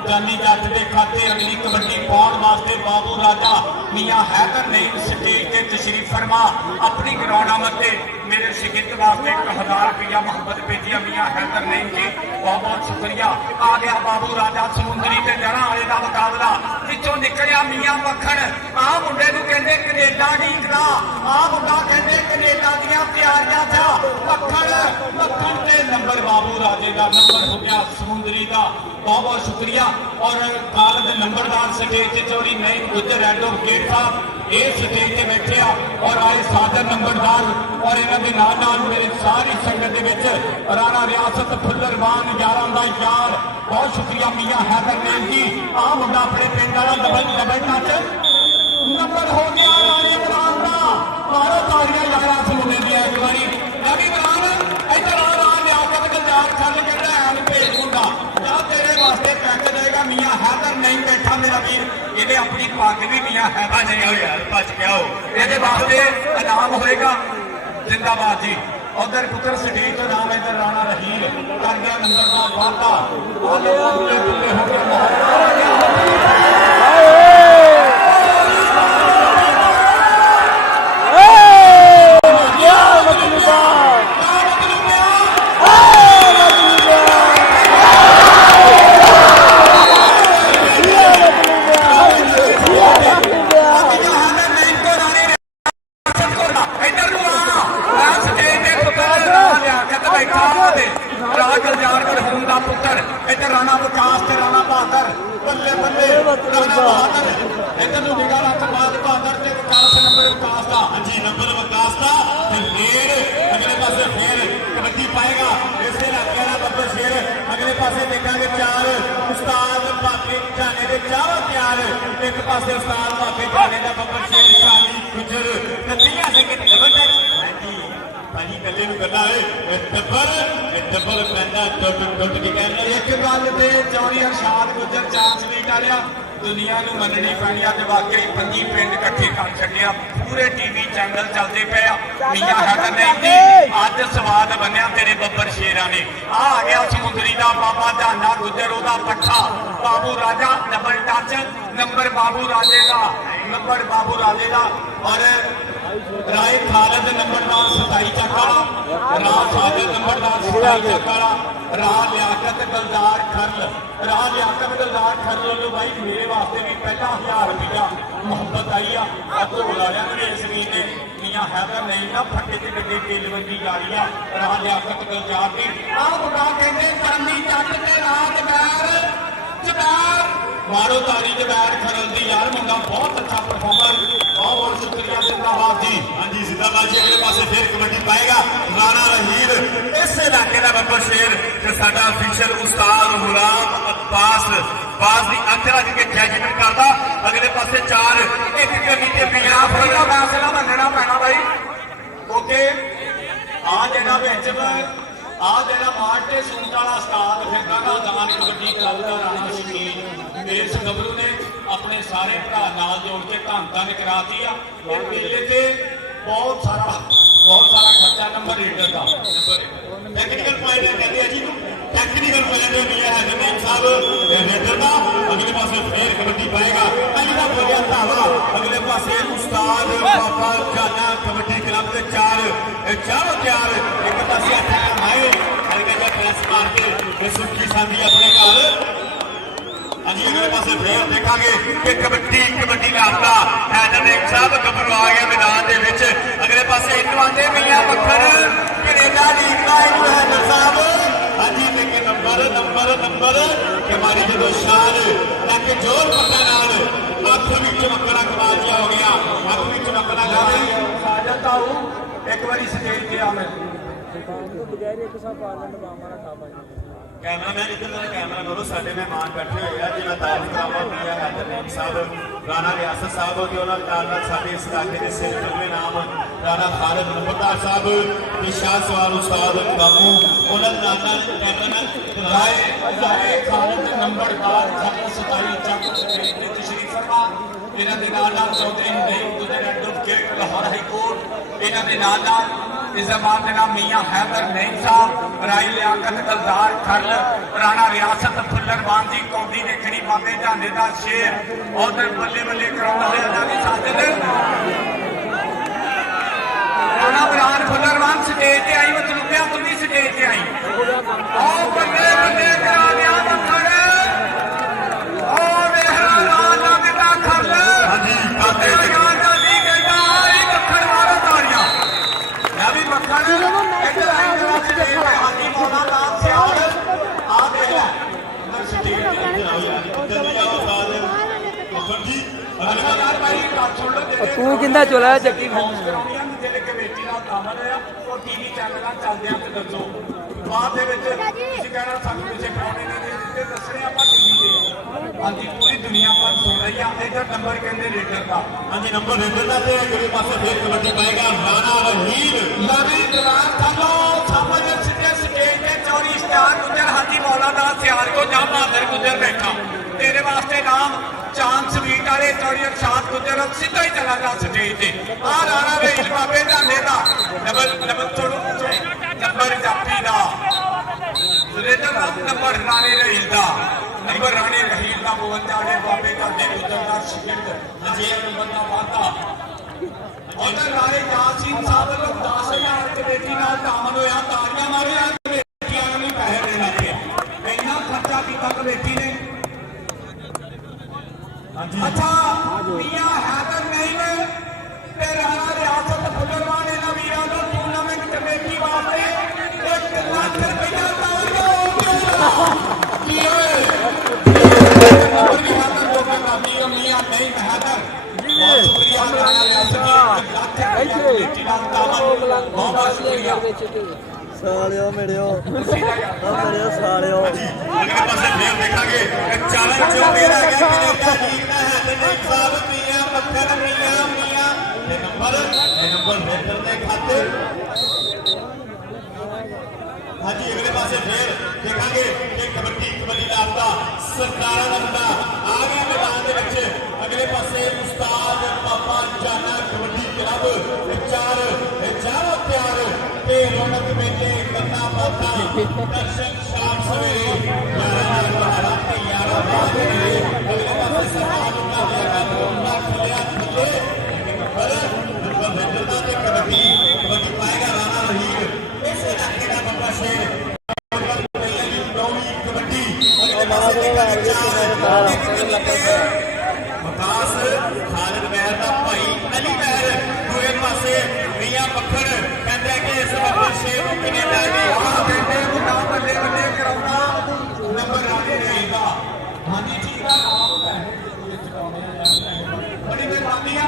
जानी जट के खाते अगली कबड्डी पाउण वास्ते बाबू राजा मियां हैदर नईम स्टेज ते तशरीफ फरमा अपनी ग्राउंड आमद ते मेरे शिगिर्द वास्ते 1000 रुपया मोहब्बत भेजिया मियां हैदर नईम जी बहुत बहुत शुक्रिया आ गया बाबू राजा समुंदरी ते जड़ा वाले का मुकाबला जिचों निकलिया मियां मक्खण आ मुंडे नूं कहंदे कनेडा ढीकदा आ मुंडा कहंदे कनेडा दीयां तैयारियां चा मक्खण ते नंबर बाबू राजे का नंबर हो गया समुंदरी का बहुत बहुत शुक्रिया और खालद नंबरदार स्टेज से चौड़ी नईम गुजर एडवोकेट साहब इस स्टेज से बैठे और आए सादर नंबरदार और इन्हों के नाल मेरी सारी संगत के राणा रियासत फुल्लरवान यारां दा यार बहुत शुक्रिया मियां हैदर नईम जी आ मुंडा अपने पिंड वाला डबल टच नंबर हो गया राणे इमरान का मारो ताड़ियां यारा समुने दिया एक बारी रवि इमरान इधर आ रहा लियाकत गलजार छल के लैन भेज मुंडा जा तेरे वास्ते पैक जाएगा मियां हैदर नहीं बैठा मेरा वीर ये अपनी पग भी मियां हैदर नहीं हो यार बच गया हो ये वास्ते इनाम होएगा जिंदाबाद जी उधर पुत्र स्टेज तो नाम इधर राणा रहीम कर गया नंबर का वादा राणा विकास राणा बहादुर बल्ले बल्ले राणा बहादुर इधर निगाह रख बहादुर से विकास नंबर विकास का हाँ जी नंबर विकास का फिर अगले पासे फिर कबड्डी पाएगा इस इलाके का बब्बर शेर अगले पासे देखा चार उस्ताद भागे जाने के चारों तैयार एक पासे उस्ताद भागे जाने का बब्बर शेर शाली गुजर कतिया से भाजी कल्ले नूं करना है डब्बल पैंदा टुट के कहना एक गल ते चौरी अरशाद गुजर चांस लीड वालिया ਦੁਨੀਆ ਨੂੰ ਮੰਨਣੀ ਪੈਣੀ ਅੱਜ ਵਾਕਈ 25 ਪਿੰਡ ਇਕੱਠੇ ਕਰ ਛੱਡਿਆ ਪੂਰੇ ਟੀਵੀ ਚੈਨਲ ਚੱਲਦੇ ਪਏ ਆ ਮੀਆਂ ਹੈਦਰ ਨਹੀਂ ਦੀ ਅੱਜ ਸਵਾਦ ਬੰਨਿਆ ਤੇਰੇ ਬੱਬਰ ਸ਼ੇਰਾਂ ਨੇ ਆ ਗਿਆ ਸਮੁੰਦਰੀ ਦਾ ਬਾਬਾ ਜਾਨਾ ਗੁੱਜਰ ਉਹਦਾ ਪੱਠਾ ਬਾਬੂ ਰਾਜਾ ਡਬਲ ਟੱਚ ਨੰਬਰ ਬਾਬੂ ਰਾਜੇ ਦਾ ਔਰ ਰਾਏ ਖਾਲਦ ਨੰਬਰਦਾਰ 27 ਚੱਕ ਵਾਲਾ ਰਾਹ ਸਾਜਦ ਨੰਬਰਦਾਰ 27 ਚੱਕ ਵਾਲਾ ਰਾਹ ਲਿਆਕਤ ਗਲਦਾਰ ਖਰਲ ਨੂੰ ਬਾਈ ਮੇਰੇ ਵਾਸਤੇ ਵੀ ਪਹਿਲਾ 1000 ਰੁਪਇਆ ਮੁਹੱਬਤ ਆਈ ਆ ਅੱਜ ਬੁਲਾਇਆ ਨੇ ਇਸ ਵੀਰ ਨੇ ਮੀਆਂ ਹੈਦਰ ਨਹੀਂ ਨਾ ਫੱਟੇ ਤੇ ਗੱਡੀ ਤੇਲ ਵੰਡੀ ਜਾ ਰਹੀ ਆ ਰਾਹ ਲਿਆਕਤ ਗਲਦਾਰ ਦੀ ਆਹ ਮੁੰਡਾ ਕਹਿੰਦੇ ਕਰਨੀ ਚੱਕ ਤੇ ਰਾਜਗਾਰ ਜਗਾਰ ਮਾਰੋ ਤਾਰੀ ਜਗਾਰ ਖਰਲ ਦੀ ਯਾਰ ਮੁੰਡਾ ਬਹੁਤ ਅੱਛਾ ਪਰਫਾਰਮਰ ਬਹੁਤ ਸ਼ੁਕਰੀਆ ਜਿੰਦਾਬਾਦ ਜੀ ਹਾਂਜੀ ਜ਼ਿੰਦਾਬਾਦ ਜੀ ਅਗਲੇ ਪਾਸੇ ਫਿਰ ਕਬੱਡੀ ਪਾਏਗਾ ਰਾਣਾ ਰਹੀਲ ਇਸੇ ਇਲਾਕੇ ਦਾ ਬੱਬਰ ਸ਼ੇਰ ਤੇ ਸਾਡਾ ਅਫੀਸ਼ਲ ਉਸਤਾਦ ਗੁਲਾਮ ਅब्बास ਦੀ ਅੱਖ ਰੱਖ ਕੇ ਜੱਜਮੈਂਟ ਕਰਦਾ ਅਗਲੇ ਪਾਸੇ 4 ਇੱਕ ਕਮੀ ਤੇ ਪੰਜਾਬ ਦਾ ਫੈਸਲਾ ਮੰਨਣਾ ਪੈਣਾ ਬਾਈ ਓਕੇ ਆ ਜਿਹੜਾ ਵਿੱਚ ਜਿਹੜਾ ਮਾਰਟ ਤੇ ਸੂਟ ਵਾਲਾ ਉਸਤਾਦ ਫਿਰਦਾ ਨਾ ਦਾਨ ਕਬੱਡੀ ਕਲੱਬ ਦਾ ਰਾਣਾ ਸ਼ਕੀਨ ਇਸ ਗੱਭਰੂ ਨੇ ਆਪਣੇ ਸਾਰੇ ਭਰਾ ਨਾਲ ਜੋੜ ਕੇ ਧੰਨ ਕਰਾਤੀ ਆ ਇਹ ਮੇਲੇ ਤੇ ਬਹੁਤ ਸਾਰਾ ਖਰਚਾ ਨੰਬਰ ਰੇਡਰ ਦਾ ਟੈਕਨੀਕਲ ਪੁਆਇੰਟ ਕਹਿੰਦੇ ਆ ਜੀ ਨੂੰ ਟੈਕਨੀਕਲ ਪੁਆਇੰਟ ਨਹੀਂ ਹੈ ਜਮੀਨ ਸਾਹਿਬ ਰੇਡਰ ਦਾ ਅਗਲੇ ਪਾਸੇ ਫੇਰ ਕਬੱਡੀ ਪਾਏਗਾ ਅਲੀ ਦਾ ਬੋਲਿਆ ਧਾਵਾ ਅਗਲੇ ਪਾਸੇ ਉਸਤਾਦ ਬਾਬਾ ਜਾਨਾ ਕਬੱਡੀ ਕਲੱਬ ਦੇ 4 ਤਿਆਰ ਇੱਕ ਪਾਸੇ ਆਏ ਹਲਕਾ ਜਿਹਾ ਪ੍ਰੈਸ ਮਾਰ ਕੇ ਸੁੱਕੀ ਸਾਂਦੀ ਆਪਣੇ ਘਰ ਹਾਂਜੀ ਅਗਲੇ ਪਾਸੇ ਫੇਰ ਦੇਖਾਂਗੇ ਕਿ ਕਬੱਡੀ ਲਾਪਤਾ ਹੈਦਰ ਸਾਹਿਬ ਗੱਭਰੂ ਆ ਗਿਆ ਮੈਦਾਨ ਦੇ ਵਿੱਚ ਅਗਲੇ ਪਾਸੇ ਇੱਕ ਆਂਦੇ ਮੀਆਂ ਮੱਖਣ ਕੈਨੇਡਾ ਲੀਗ ਦਾ ਇੱਕ ਹੈਦਰ ਸਾਹਿਬ ਹਾਂਜੀ ਤੇ ਨੰਬਰ ਕਿ ਮਾਰੀ ਜਦੋਂ ਸ਼ਾਨ ਲੈ ਕੇ ਜ਼ੋਰ ਪੱਕਾ ਨਾਲ ਅੱਖ ਵਿੱਚ ਮੱਕਣਾ ਕਮਾਲ ਜਿਹਾ ਹੋ ਗਿਆ ਅੱਖ ਵਿੱਚ ਮੱਕਣਾ ਜਾਵੇ ਸਾਜਦ ਆਉ ਇੱਕ ਵਾਰੀ ਸਟੇਜ ਤੇ ਆ ਮੈਂ ਕੈਮਰਾਮੈਨ ਇੱਧਰ ਦਾ ਕੈਮਰਾ ਕਰੋ ਸਾਡੇ ਮਹਿਮਾਨ ਬੈਠੇ ਹੋਏ ਆ ਜਿਵੇਂ ਤਾਰੀਫ ਕਰਾਵਾਂ ਮੀਆਂ ਹੈਦਰ ਸਾਹਿਬ ਰਾਣਾ ਰਿਆਸਤ ਸਾਹਿਬ ਹੋ ਕੇ ਉਹਨਾਂ ਨਾਲ ਸਾਡੇ ਇਸ ਇਲਾਕੇ ਦੇ ਸਿਰ ਚੁੱਕੇ ਨਾਮ ਰਾਣਾ ਖਾਲਦ ਨੰਬਰਦਾਰ ਸਾਹਿਬ ਨਿਸ਼ਾਨ ਸਵਾਲ ਉਸਤਾਦ ਬਾਬੂ ਉਹਨਾਂ ਨਾਲ ਕੈਮਰਾਮੈਨ ਰਾਏ ਖਾਲਦ ਨੰਬਰਦਾਰ 27 ਚੱਕ ਤੇ ਤਸ਼ਰੀਫ ਫਰਮਾ ਇਹਨਾਂ ਦੇ ਨਾਲ ਚੌਧਰੀ ਨਹੀਂ ਗੁਜਰ ਐਡਵੋਕੇਟ ਲਾਹੌਰ ਹਾਈ ਕੋਰਟ ਇਹਨਾਂ ਦੇ ਨਾਲ ਇਜ਼ਮਾਨ ਦੇ ਨਾਮ ਮੀਆਂ ਹੈਦਰ ਨਹੀਂ ਸਾਹਿਬ ਰਾਈ ਲਿਆਕਤ ਗਲਦਾਰ ਖਰਲ ਰਾਣਾ ਰਿਆਸਤ ਫੁੱਲਰਵਾਨ ਦੀ ਕੌਡੀ ਦੇਖਣੀ ਬਾਬੇ ਝਾਂਡੇ ਦਾ ਸ਼ੇਰ ਉਧਰ ਬੱਲੇ ਬੱਲੇ ਕਰਾਉਂਦਾ ਹੋਇਆ ਦਾ ਵੀ ਸਾਜਦ ਰਾਣਾ ਬਰਾਨ ਫੁੱਲਰਵਾਨ ਸਟੇਜ ਤੇ ਆਈ ਮਤਲੂਬਿਆ ਕੁੱਲੀ ਸਟੇਜ ਤੇ ਆਈ ਆਓ ਬੱਲੇ ਬੱਲੇ ਕਰਾ ਦਿਆ ਮੱਖਣ ਆਓ ਵੇਖਣਾ ਰਾਣਾ ਕਿਤਾ ਖਰਲ ਹਾਂਜੀ ਕਾਤੇ ਮੱਖਣ ਇੱਧਰ ਆਈ ਜਰਾ ਸਟੇਜ ਤੇ ਹਾਜੀ ਮੌਲਾ ਨਾਮ ਸਿਆਲ ਆ ਦੇਖ ਲੈ ਅੰਦਰ ਸਟੇਜ ਤੇ ਤੂੰ ਕਿੰਦਾ ਚੋਲਾ ਚੱਕੀ ਜਿਹੜੇ ਕਮੇਟੀ ਨਾਲ ਕੰਮ ਹੋਇਆ ਉਹ ਟੀਵੀ ਚੈਨਲਾਂ ਚੱਲਦਿਆਂ ਤੇ ਦੱਸੋ ਬਾਅਦ ਦੇ ਵਿੱਚ ਤੁਸੀਂ ਕਹਿਣਾ ਸਾਨੂੰ ਕਿਸੇ ਪ੍ਰਾਹੁਣੇ ਨੇ ਦਿੱਤੇ ਦੱਸਣੇ ਆਪਾਂ ਟੀਵੀ ਤੇ ਹਾਂਜੀ ਪੂਰੀ ਦੁਨੀਆ ਪਰ ਸੁਣ ਰਹੀ ਆ ਇਹਦਾ ਨੰਬਰ ਕਹਿੰਦੇ ਰੇਡਰ ਦਾ ਹਾਂਜੀ ਨੰਬਰ ਰੇਡਰ ਦਾ ਤੇ ਅਗਲੇ ਪਾਸੇ ਫੇਰ ਕਬੱਡੀ ਪਾਏਗਾ ਰਾਣਾ ਰਹੀਲ ਨਵੀਂ ਦਰਾਰ ਥੱਲੋ ਸਾਹਮਣੇ ਸਿੱਧੇ ਸਟੇਜ ਤੇ ਚੌਰੀ ਇਸ਼ਤਿਹਾਰ ਗੁੱਜਰ ਹਾਜੀ ਮੌਲਾ ਦਾ ਸਿਆਰ ਕੋ ਜਾਂ ਬਹਾਦਰ ਗੁੱਜਰ ਬੈਠਾ ਤੇਰੇ ਵਾਸਤੇ ਨਾਮ ਚਾਂਦ ਸਵੀਟ ਵਾਲੇ ਚੌੜੀ ਅਰਸ਼ਾਦ ਗੁੱਜਰ ਸਿੱਧਾ ਹੀ ਚਲਾ ਗਿਆ ਸਟੇਜ ਤੇ ਆ ਰਾਣਾ ਰਹੀਲ ਬਾਬੇ ਢਾਲੇ ਦਾ ਡਬਲ ਥੋੜੋ ਨੰਬਰ ਜਾਪੀ ਦਾ ਰੇਡਰ ਦਾ ਨੰਬਰ ਰਾਣੇ ਰਹੀਲ ਦਾ ਨੰਬਰ ਰਾਣੇ ਰਹੀਲ ਦਾ 52 ਵਾਲੇ ਬਾਬੇ ਢਾਲੇ ਗੁੱਜਰ ਦਾ ਸ਼ਿਕੰਦ ਅਜੇ ਨੰਬਰ ਦਾ ਵਾਅਦਾ ਉਧਰ ਰਾਣੇ ਯਾਸੀਨ ਸਾਹਿਬ ਵੱਲੋਂ 10,000 ਕਮੇਟੀ ਨਾਲ ਤਾਮਨ ਹੋਇਆ ਤਾਲੀਆਂ ਮਾਰਿਆ ਕਮੇਟੀਆਂ ਨੂੰ ਪੈਸੇ ਦੇਣ ਲੱਗੇ ਇੰਨਾ ਖਰਚਾ ਕੀਤਾ ਕਮੇਟੀ ਨੇ ਅੱਛਾ ਮੀਆਂ ਹੈਦਰ ਨਹੀਂ ਨੇ ਤੇ ਰਾਣਾ ਰਿਆਸਤ ਫੁੱਲਰਵਾਨ ਇਹਨਾਂ ਵੀਰਾਂ ਨੂੰ ਟੂਰਨਾਮੈਂਟ ਕਮੇਟੀ ਵਾਸਤੇ 1 ਲੱਖ ਰੁਪਇਆ ਤਾਲੀਆਂ ਕੀ ਹੋਏ ਮੀਆਂ ਨਹੀਂ ਹੈਦਰ ਬਹੁਤ ਸ਼ੁਕਰੀਆ ਰਾਣਾ ਰਿਆਸਤ ਬਹੁਤ ਸ਼ੁਕਰੀਆ ਸਾਲਿਓ ਮੇਰਿਓ ਸਾਲਿਓ ਅਗਲੇ ਪਾਸੇ ਫੇਰ ਦੇਖਾਂਗੇ ਚੈਲੰਜ ਜੋ ਵੀ ਰਹਿ ਗਿਆ ਕੈਨੇਡਾ ਲੀਗ ਦਾ ਹੈਦਰ ਸਾਹਿਬ ਮੀਆਂ ਮੱਖਣ ਮੀਆਂ ਇਹ ਨੰਬਰ ਰੇਡਰ ਦੇ ਖਾਤੇ ਹਾਂਜੀ ਅਗਲੇ ਪਾਸੇ ਫੇਰ ਦੇਖਾਂਗੇ ਕਿ ਕਬੱਡੀ ਲਾਪਤਾ ਸਰਕਾਰਾਂ ਦਾ ਮੁੰਡਾ ਆ ਗਿਆ ਮੈਦਾਨ ਦੇ ਵਿੱਚ। ਅਗਲੇ ਪਾਸੇ ਉਸਤਾਦ ਬਾਬਾ ਜਾਨਾ ਕਬੱਡੀ ਕਲੱਬ ਚਾਰੋਂ ਤਿਆਰ ਤੇ ਰੌਣਕ ਮੇਲੇ ਕਰਨਾ ਬਾਤਾਂ ਦਰਸ਼ਕ ਸ਼ਾਮ ਸਵੇਰੇ 11 ਤੇ 11 ਵਜੇ। ਅਗਲੇ ਪਾਸੇ ਸਮਾਜ ਦਾ ਦੇਗਾ ਖੁੱਲਿਆ ਥੱਲੇ ਪਰ ਨਿਰਦਾ ਤੇ ਕਬੱਡੀ ਪਾਏਗਾ ਰਾਣਾ ਰਹੀਮ। ਇਸ ਇਲਾਕੇ ਦਾ ਬੱਬਾ ਸ਼ੇਰ ਕਬੱਡੀ ਅਗਲੇ ਪਾਸੇ ਦੇਖਾ ਮਕਾਸ ਖਾਲਿਦ ਮਹਿਰ ਦਾ ਭਾਈ ਅਲੀ ਮਹਿਰ। ਦੂਏ ਪਾਸੇ ਮੀਆਂ ਪੱਖੜ ਕਹਿੰਦੇ ਕਿ ਇਸ ਬੱਬਾ ਸ਼ੇਰ ਨੂੰ ਕਿਨੇ ਲੱਗਦੀ ਆ ਕਹਿੰਦੇ ਮੁੰਡਾ ਬੱਲੇ ਬੱਲੇ ਕਰਾਉਂਦਾ ਨੰਬਰ ਆਗੇ ਰਹੇਗਾ। ਹਾਂਜੀ ਠੀਕ ਆ ਆਪ ਬੜੀ ਮਿਹਰਬਾਨੀ ਆ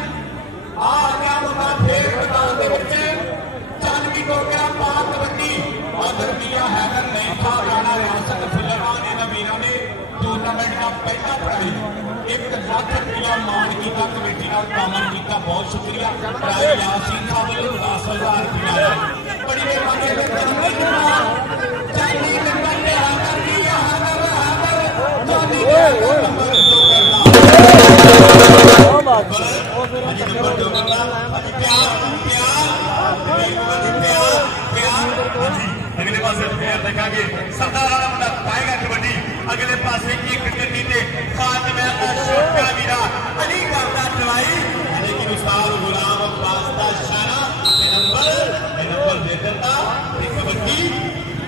ਗਿਆ ਮੁੰਡਾ ਫੇਰ ਮੈਦਾਨ ਦੇ ਵਿੱਚ ਚੱਲ ਵੀ ਹੋ ਗਿਆ ਪਾਰ ਕਬੱਡੀ। ਆਦਰ ਮੀਆਂ ਹੈਦਰ ਨਹੀਂ ਥਾ ਰਾਣਾ ਰਿਆਸਤ ਫੁੱਲਰਵਾਨ ਇਹਨਾਂ ਵੀਰਾਂ ਨੇ ਟੂਰਨਾਮੈਂਟ ਦਾ ਪਹਿਲਾ ਪ੍ਰਾਈਜ਼ 1 ਲੱਖ ਰੁਪਇਆ ਮਾਣ ਕੀਤਾ ਕਮੇਟੀ ਨਾਲ ਕਾਮਨ ਕੀਤਾ। ਬਹੁਤ ਸ਼ੁਕਰੀਆ ਰਾਏ ਯਾਸੀਨ ਸਾਹਿਬ ਵੱਲੋਂ 10,000 ਰੁਪਇਆ ਬੜੀ ਮਿਹਰਬਾਨੀ ਚਾਲੀ ਨੰਬਰ ਤੇ ਆ ਕਰਦੀ ਆ ਚਾਲੀ ਨੰਬਰ ਨੰਬਰ 2 ਅਗਲੇ ਪਾਸੇ ਫੇਰ ਦੇਖਾਂਗੇ ਸਰਦਾਰ ਵਾਲਾ ਮੁੰਡਾ ਪਾਏਗਾ ਕਬੱਡੀ। ਅਗਲੇ ਪਾਸੇ ਇੱਕ ਕੰਨੀ ਤੇ ਖਾਤਮੇ ਦਾ ਛੋਟਾ ਵੀਰਾ ਅਲੀ ਕਰਦਾ ਚਲਾਈ ਲੇਕਿਨ ਉਸਤਾਦ ਗੁਲਾਮ ਅब्बास ਦਾ ਇਸ਼ਾਰਾ ਨੰਬਰ ਦੇ ਦਿੰਦਾ ਤੇ ਕਬੱਡੀ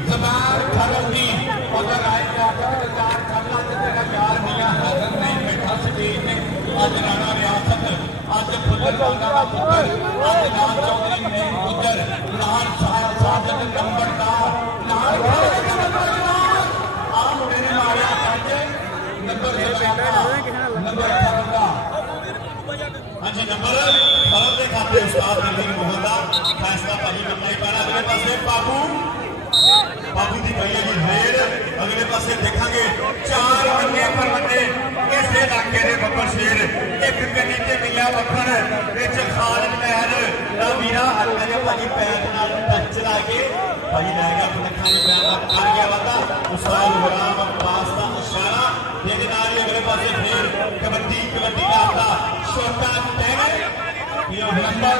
ਜ਼ਬਾਨ ਖਲਲ ਦੀ ਅਗਰ ਆਏ ਜਾकर ਚਾਰ ਖੱਲਾ ਤੇ ਤੇਰਾ ਯਾਰ ਮੀਆਂ ਹੈਦਰ ਨਹੀਂ ਬੈਠਾ ਸਟੇਜ ਤੇ। ਅੱਜ ਰਾਣਾ ਰਿਆਸਤ ਅੱਜ ਫੁੱਲਰਵਾਨਾ ਦਾ ਪੁੱਤਰ ਅੱਜ ਨਾਮ ਚੌਧਰੀ ਨੇ ਪੁੱਤਰ ਨਾਲ ਸਾਜਦ ਨੰਬਰਦਾਰ ਨਾਲ ਆ ਮੁੰਡੇ ਨੇ ਮਾਰਿਆ ਕੱਜ ਨੰਬਰ ਦੇ ਨੰਬਰ 18 ਦਾ ਹਾਂਜੀ ਨੰਬਰ 18 ਦੇ ਖਾਤੇ ਉਸਤਾਦ ਦਿਲਦੀਪ ਮੋਹਨ ਦਾ ਫੈਸਲਾ ਭਾਜੀ ਮੰਨਣਾ ਹੀ ਪੈਣਾ। ਅਗਲੇ ਪਾਸੇ ਬਾਬੂ ਦੀ ਪਈ ਹੈ ਜੀ ਫੇਰ। ਅਗਲੇ ਪਾਸੇ ਦੇਖਾਂਗੇ ਚਾਰ ਮੰਨੇ ਪਰ ਮੰਨੇ ਇਸ ਇਲਾਕੇ ਦੇ ਬੱਬਰ ਸ਼ੇਰ। ਇੱਕ ਕੰਨੀ ਤੇ ਮੀਆਂ ਬੱਖਰ ਵਿੱਚ ਖਾਲਿਦ ਮਹਿਰ ਦਾ ਵੀਰਾ ਹਲਕਾ ਜਿਹਾ ਭਾਜੀ ਪੈਰ ਨਾਲ ਟੱਚ ਲਾ ਕੇ ਭਾਜੀ ਲੈ ਗਿਆ ਪਲੱਖਾਂ ਦੇ ਪੈਰ ਨਾਲ ਕਰ ਗਿਆ ਵਾਦਾ ਉਸਤਾਦ ਗੁਲਾਮ ਅब्बास ਦਾ ਇਸ਼ਾਰਾ ਜਿਹਦੇ ਨਾਲ ਹੀ ਅਗਲੇ ਪਾਸੇ ਫੇਰ ਕਬੱਡੀ ਦਾ ਛੋਟਾ ਟੈਨ ਇਹ ਨੰਬਰ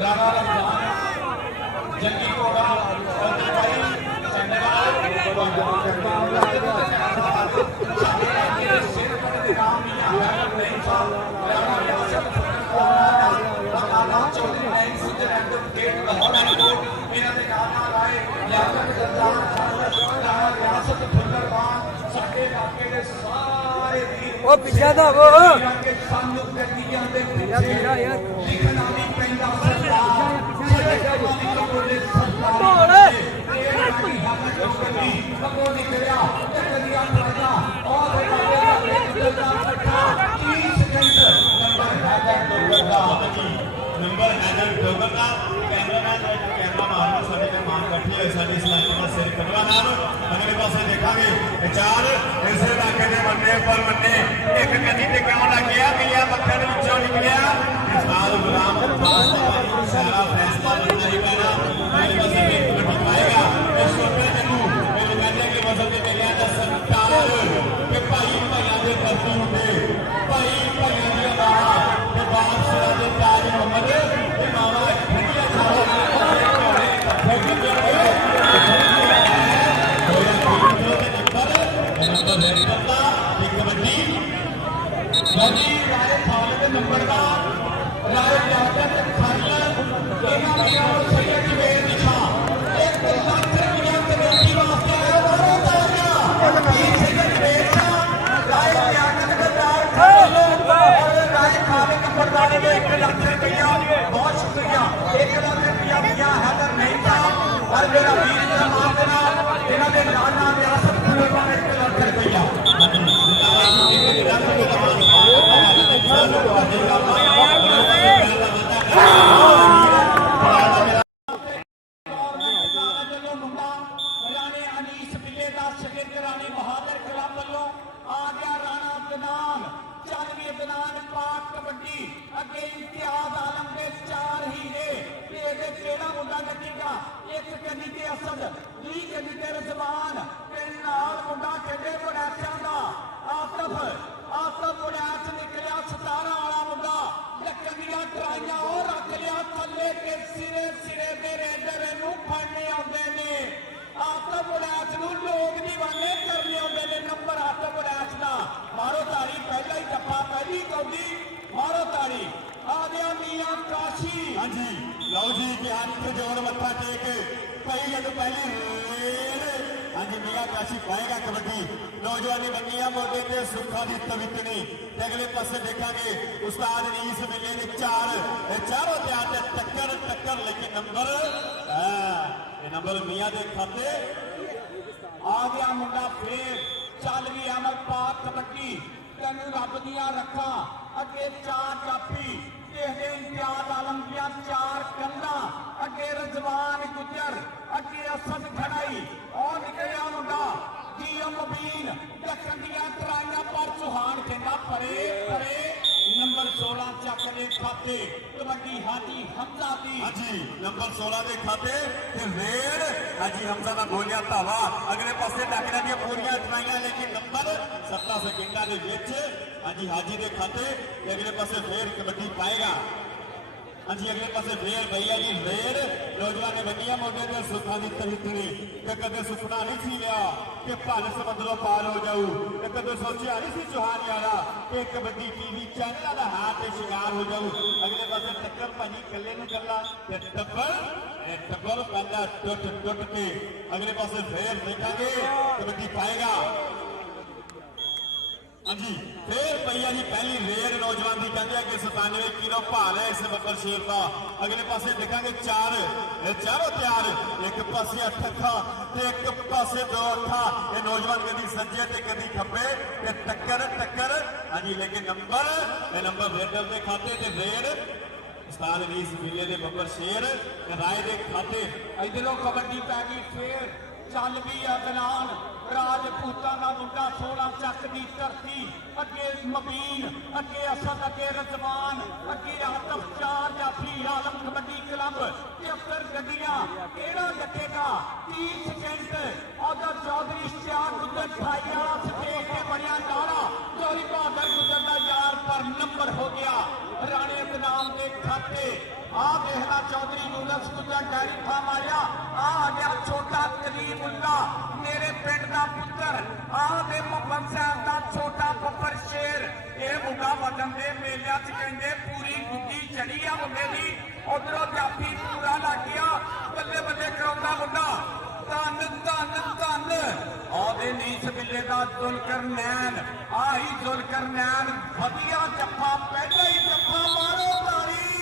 ਰਾਣਾ ਰਮਜ਼ਾਨ ਜੰਗੀ ਕੋੜਾ ਭਾਈ ਚੰਦਵਾਲ ਸਿਰ ਪਰ ਨਾਮ ਨਹੀਂ ਚੌਧਰੀ ਨਹੀਂ ਸੁਜਰ ਐਡਵੋਕੇਟ ਲਾਹੌਰ ਇਹਨਾਂ ਦੇ ਨਾਲ ਆਏ ਲਿਆਕਤ ਜਰਦਾਰ ਰਾਣਾ ਰਿਆਸਤ ਫੁੱਲਰਵਾਨ ਸਾਡੇ ਇਲਾਕੇ ਦੇ ਸਾਰੇ ਵੀਰ ਉਹ ਪਿੱਛੇ ਦਾ ਕਿ ਸਾਨੂੰ ਗੱਡੀਆਂ ਦੇ ਪਿੱਛੇ ਲਿਖਣਾ ਨਹੀਂ ਪੈਂਦਾ ਸਰਦਾਰ ਅੱਗੋਂ ਨਿਕਲਿਆ ਤੇ ਕਦੀਆਂ ਕਰਦਾ ਔਰ ਨੰਬਰ ਹੈਦਰ ਡੋਗਰ ਦਾ ਕੈਮਰਾਮੈਨ ਕੈਮਰਾ ਮਾਰਨਾ ਸਾਡੇ ਮਹਿਮਾਨ ਇਕੱਠੇ ਹੋਏ ਸਾਡੇ ਇਸ ਇਲਾਕੇ ਦਾ ਸਿਰ ਕਮਰਾ ਨਾਲ। ਅਗਲੇ ਪਾਸੇ ਦੇਖਾਂਗੇ ਵਿਚਾਰ ਇਸੇ ਇਲਾਕੇ ਦੇ ਮੰਨੇ ਪਰ ਮੰਨੇ ਇੱਕ ਕੰਨੀ ਤੇ ਕਿਉਂ ਲੱਗਿਆ ਮੀਆਂ ਬੱਖਰ ਵਿੱਚੋਂ ਨਿਕਲਿਆ ਉਸਤਾਦ ਗੁਲਾਮ ਅब्बास ਦਾ ਭਾਈ ਇਸ਼ਾਰਾ ਫੈਸਲਾ ਲੈਣਾ ਹੀ ਪੈਣਾ। ਅਗਲੇ ਪਾਸੇ ਇੱਕ ਕਬੱਡੀ ਪਾਏਗਾ ਇਸ ਛੋਟੇ ਜੰਗੂ ਇਹ ਕਹਿੰਦੇ ਕਿ ਮਸਲ ਦੇ ਮੇਲਿਆਂ ਦਾ ਸਰਕਾਰ ਕਿ ਭਾਈ ਭਾਈਆਂ ਦੇ ਕਰਤੂ ਹੁੰਦੇ ਭਾਈ ਭਾਈਆਂ ਦੀ ਆਵਾਜ਼ ਤੇ ਬਾਦਸ਼ਾਹ ਦੇ ਤਾਜ ਮੁਹੰਮਦ ਤੇ ਮਾਵਾ ਖੜੀਆਂ ਰਾਏ ਖਾਲਿਦ ਨੰਬਰਦਾਰ ਰਾਏ ਜਾਗਤ ਖਰਲ ਇਹਨਾਂ ਦੀਆਂ ਸੈਯਦ ਜਵੇਦ ਨਿਸ਼ਾ 1 ਲੱਖ ਰੁਪਇਆ ਕਮੇਟੀ ਵਾਸਤੇ ਆਇਆ ਬਾਹਰੋਂ ਤਾਰਿਆ ਸੈਯਦ ਜਵੇਦ ਰਾਏ ਜਾਗਤ ਗਰਦਾਰ ਖਰਲ ਰਾਏ ਖਾਲਿਦ ਨੰਬਰਦਾਰ ਦੇ 1 ਲੱਖ ਰੁਪਇਆ ਬਹੁਤ ਸ਼ੁਕਰੀਆ। 1 ਲੱਖ ਰੁਪਇਆ ਮੀਆਂ ਹੈਦਰ ਨਹੀਂ था और मेरा वीर का नाम देना ਇਹਨਾਂ ਦੇ ਰਾਣਾ ਰਿਆਸਤ ਫੁੱਲਰਵਾਨ 1 ਲੱਖ ਰੁਪਇਆ ਅੱਗੇ ਇਮਤਿਆਜ਼ ਆਲਮ ਦੇ 4 ਹੀਰੇ ਤੇ ਇਹਦੇ ਕਿਹੜਾ ਮੁੰਡਾ ਲੱਗੇਗਾ ਇੱਕ ਕੰਨੀ ਤੇ ਕਹਿੰਦੇ ਰਜ਼ਵਾਨ ਤੇ ਨਾਲ ਮੁੰਡਾ ਕਹਿੰਦੇ ਬੜੈਚਾਂ ਦਾ ਆਤਫ ਬੜੈਚ ਨਿਕਲਿਆ 17 ਵਾਲਾ ਮੁੰਡਾ ਲੱਕੜ ਦੀਆਂ ਟਰਾਈਆਂ ਉਹ ਰੱਖ ਲਿਆ ਥੱਲੇ ਤੇ ਸਿਰੇ ਦੇ ਰੇਡਰ ਨੂੰ ਫੜਨੇ ਆਉਂਦੇ ਨੇ ਆਤਫ ਬੜੈਚ ਨੂੰ ਲੋਕ ਦੀਵਾਨੇ ਕਰਨੇ ਆਉਂਦੇ ਨੇ ਨੰਬਰ ਆਤਫ ਬੜੈਚ ਦਾ ਮਾਰੋ ਤਾੜੀ ਪਹਿਲਾ ਹੀ ਜੱਫਾ ਪਹਿਲੀ ਕੌਡੀ ਮਾਰੋ ਤਾੜੀ ਆ ਗਿਆ ਮੀਆਂ ਕਾਸ਼ੀ ਹਾਂਜੀ ਲਓ ਜੀ ਕਿ ਹੱਥ ਜੋੜ ਮੱਥਾ ਟੇਕ ਪਹਿਲੀ ਰੇਡ ਹਾਂਜੀ ਮੀਆਂ ਕਾਸ਼ੀ ਪਾਏਗਾ ਕਬੱਡੀ ਨੌਜਵਾਨੀ ਬੰਨੀਆਂ ਮੋਢੇ ਤੇ ਸੁੱਖਾਂ ਦੀ ਤਵਿਤਣੀ ਤੇ ਅਗਲੇ ਪਾਸੇ ਦੇਖਾਂਗੇ ਉਸਤਾਦ ਨੀਸ ਮਿਲੇ ਨੇ ਚਾਰੋਂ ਤਿਆਰ ਤੇ ਟੱਕਰ ਲੇਕਿਨ ਨੰਬਰ ਇਹ ਨੰਬਰ ਮੀਆਂ ਦੇ ਖਾਤੇ ਆ ਗਿਆ ਮੁੰਡਾ ਫੇਰ ਚੱਲ ਵੀ ਅਮਰ ਪਾਕ ਕਬੱਡੀ ਤੈਨੂੰ ਰੱਬ ਦੀਆਂ ਰੱਖਾਂ ਅੱਗੇ 4 ਜਾਫੀ ਦੇਖਦੇ ਇੰਤਿਆਜ਼ ਆਲਮ ਦੀਆਂ 4 ਕੰਧਾਂ ਅੱਗੇ ਰਜ਼ਵਾਨ ਗੁੱਜਰ ਅੱਗੇ ਅਸਦ ਖੜਾਈ ਔਰ ਨਿਕਲਿਆ ਮੁੰਡਾ ਜੀਐਮ ਮਬੀਨ ਦੱਖਣ ਦੀਆਂ ਟਰਾਈਆਂ ਪਰ ਚੌਹਾਨ ਕਹਿੰਦਾ ਪਰੇ ਨੰਬਰ 16 ਚੱਕ ਦੇ ਖਾਤੇ ਕਬੱਡੀ ਹਾਜੀ ਹਮਜ਼ਾ ਦੀ ਹਾਂਜੀ ਨੰਬਰ 16 ਦੇ ਖਾਤੇ ਤੇ ਰੇਡ ਹਾਜੀ ਹਮਜ਼ਾ ਦਾ ਬੋਲਿਆ ਧਾਵਾ ਅਗਲੇ ਪਾਸੇ ਡਾਕਰਾਂ ਦੀਆਂ ਪੂਰੀਆਂ ਟਰਾਈਆਂ ਲੇਕਿਨ ਨੰਬਰ 7 ਸਕਿੰਟਾਂ ਦੇ ਵਿੱਚ ਹਾਂਜੀ ਹਾਜੀ ਦੇ ਖਾਤੇ ਤੇ ਅਗਲੇ ਪਾਸੇ ਫੇਰ ਕਬੱਡੀ ਪਾਏਗਾ ਹਾਂਜੀ ਅਗਲੇ ਪਾਸੇ ਫੇਰ ਭਈਆ ਜੀ ਰੇਡ ਨੌਜਵਾਨ ਨੇ ਬੰਨੀਆਂ ਮੋਢੇ ਤੇ ਸੁੱਖਾਂ ਦੀ ਤਵਿਤਣੀ ਤੇ ਕਦੇ ਸੁਪਨਾ ਨਹੀਂ ਸੀ ਲਿਆ ਕਿ ਭੰਨ ਸਮੁੰਦਰੋਂ ਪਾਰ ਹੋ ਜਾਊ ਤੇ ਕਦੇ ਸੋਚਿਆ ਨਹੀਂ ਸੀ ਚੌਹਾਨ ਯਾਰਾ ਕਿ ਕਬੱਡੀ ਟੀਵੀ ਚੈਨਲਾਂ ਦਾ ਹਾਰ ਤੇ ਸ਼ਿਕਾਰ ਹੋ ਜਾਊ ਅਗਲੇ ਪਾਸੇ ਟੱਕਰ ਭਾਜੀ ਇਕੱਲੇ ਨੂੰ ਇਕੱਲਾ ਤੇ ਟੱਬਰ ਪੈਂਦਾ ਟੁੱਟ ਕੇ ਅਗਲੇ ਪਾਸੇ ਫੇਰ ਦੇਖਾਂਗੇ ਕਬੱਡੀ ਪਾਏਗਾ ਹਾਂਜੀ ਫੇਰ ਭਈਆ ਜੀ ਪਹਿਲੀ ਰੇਡ ਨੌਜਵਾਨ ਦੀ ਕਹਿੰਦੇ ਆ ਕਿ 97 ਕਿਲੋ ਭਾਰ ਹੈ ਇਸ ਬੱਬਰ ਸ਼ੇਰ ਦਾ ਅਗਲੇ ਪਾਸੇ ਦੇਖਾਂਗੇ ਚਾਰੋਂ ਤਿਆਰ ਇੱਕ ਪਾਸੇ 8 ਅੱਖਾਂ ਤੇ ਇੱਕ ਪਾਸੇ 2 ਅੱਖਾਂ ਇਹ ਨੌਜਵਾਨ ਕਦੀ ਸੱਜੇ ਤੇ ਕਦੀ ਖੱਬੇ ਤੇ ਟੱਕਰ ਹਾਂਜੀ ਲੇਕਿਨ ਨੰਬਰ ਰੇਡਰ ਦੇ ਖਾਤੇ ਤੇ ਰੇਡ ਉਸਤਾਦ ਰੀਸ ਮਿਲੇ ਦੇ ਬੱਬਰ ਸ਼ੇਰ ਤੇ ਰਾਏ ਦੇ ਖਾਤੇ ਇਧਰੋਂ ਕਬੱਡੀ ਪੈ ਗਈ ਫੇਰ ਚੱਲ ਵੀ ਅਦਨਾਨ ਰਾਜਪੂਤਾਂ ਦਾ ਮੁੰਡਾ 16 ਚੱਕ ਦੀ ਧਰਤੀ ਅੱਗੇ ਮਬੀਨ ਅੱਗੇ ਅਸਦ ਅੱਗੇ ਰਜ਼ਵਾਨ ਅੱਗੇ ਆਤਫ 4 ਜਾਫੀ ਆਲਮ ਕਬੱਡੀ ਕਲੱਬ 73 ਗੱਡੀਆਂ ਕਿਹੜਾ ਗੱਟੇਗਾ 30 ਸਕਿੰਟ ਉਧਰ ਚੌਧਰੀ ਇਸ਼ਤਿਆਕ ਗੁੱਜਰ 28 ਵਾਲਾ ਸਟੇਜ ਤੇ ਬਣਿਆ ਨਾਰਾ ਚੌਧਰੀ ਬਹਾਦਰ ਗੁੱਜਰ ਦਾ ਯਾਰ ਪਰ ਨੰਬਰ ਹੋ ਗਿਆ ਰਾਣੇ ਬਨਾਮ ਦੇ ਖਾਤੇ ਆ ਦੇਖਦਾ ਚੌਧਰੀ ਨੂਰਸ ਗੁੱਜਰ ਡੈਰੀ ਫਾਰਮ ਆਇਆ ਆ ਗਿਆ ਛੋਟਾ ਕਲੀਮੁੱਲਾ ਮੇਰੇ ਪਿੰਡ ਦਾ ਪੁੱਤਰ ਆ ਦੇ ਮੁਹੰਮਦ ਸਾਹਿਬ ਦਾ ਛੋਟਾ ਬੱਬਰ ਸ਼ੇਰ ਇਹ ਮੁੰਡਾ ਵਜਨ ਦੇ ਮੇਲਿਆਂ 'ਚ ਕਹਿੰਦੇ ਪੂਰੀ ਗੁੱਡੀ ਚੜੀ ਆ ਮੁੰਡੇ ਦੀ ਉਧਰੋਂ ਜਾਫੀ ਪੂਰਾ ਲੱਗ ਗਿਆ ਬੱਲੇ ਕਰਾਉਂਦਾ ਮੁੰਡਾ ਧੰਨ ਆਦੇ ਨੀਸ ਬਿੱਲੇ ਦਾ ਜ਼ੁਲਕਰਨੈਨ ਆਹੀ ਜ਼ੁਲਕਰਨੈਨ ਵਧੀਆ ਜੱਫਾ ਪਹਿਲਾ ਹੀ ਜੱਫਾ ਮਾਰੋ ਤਾੜੀ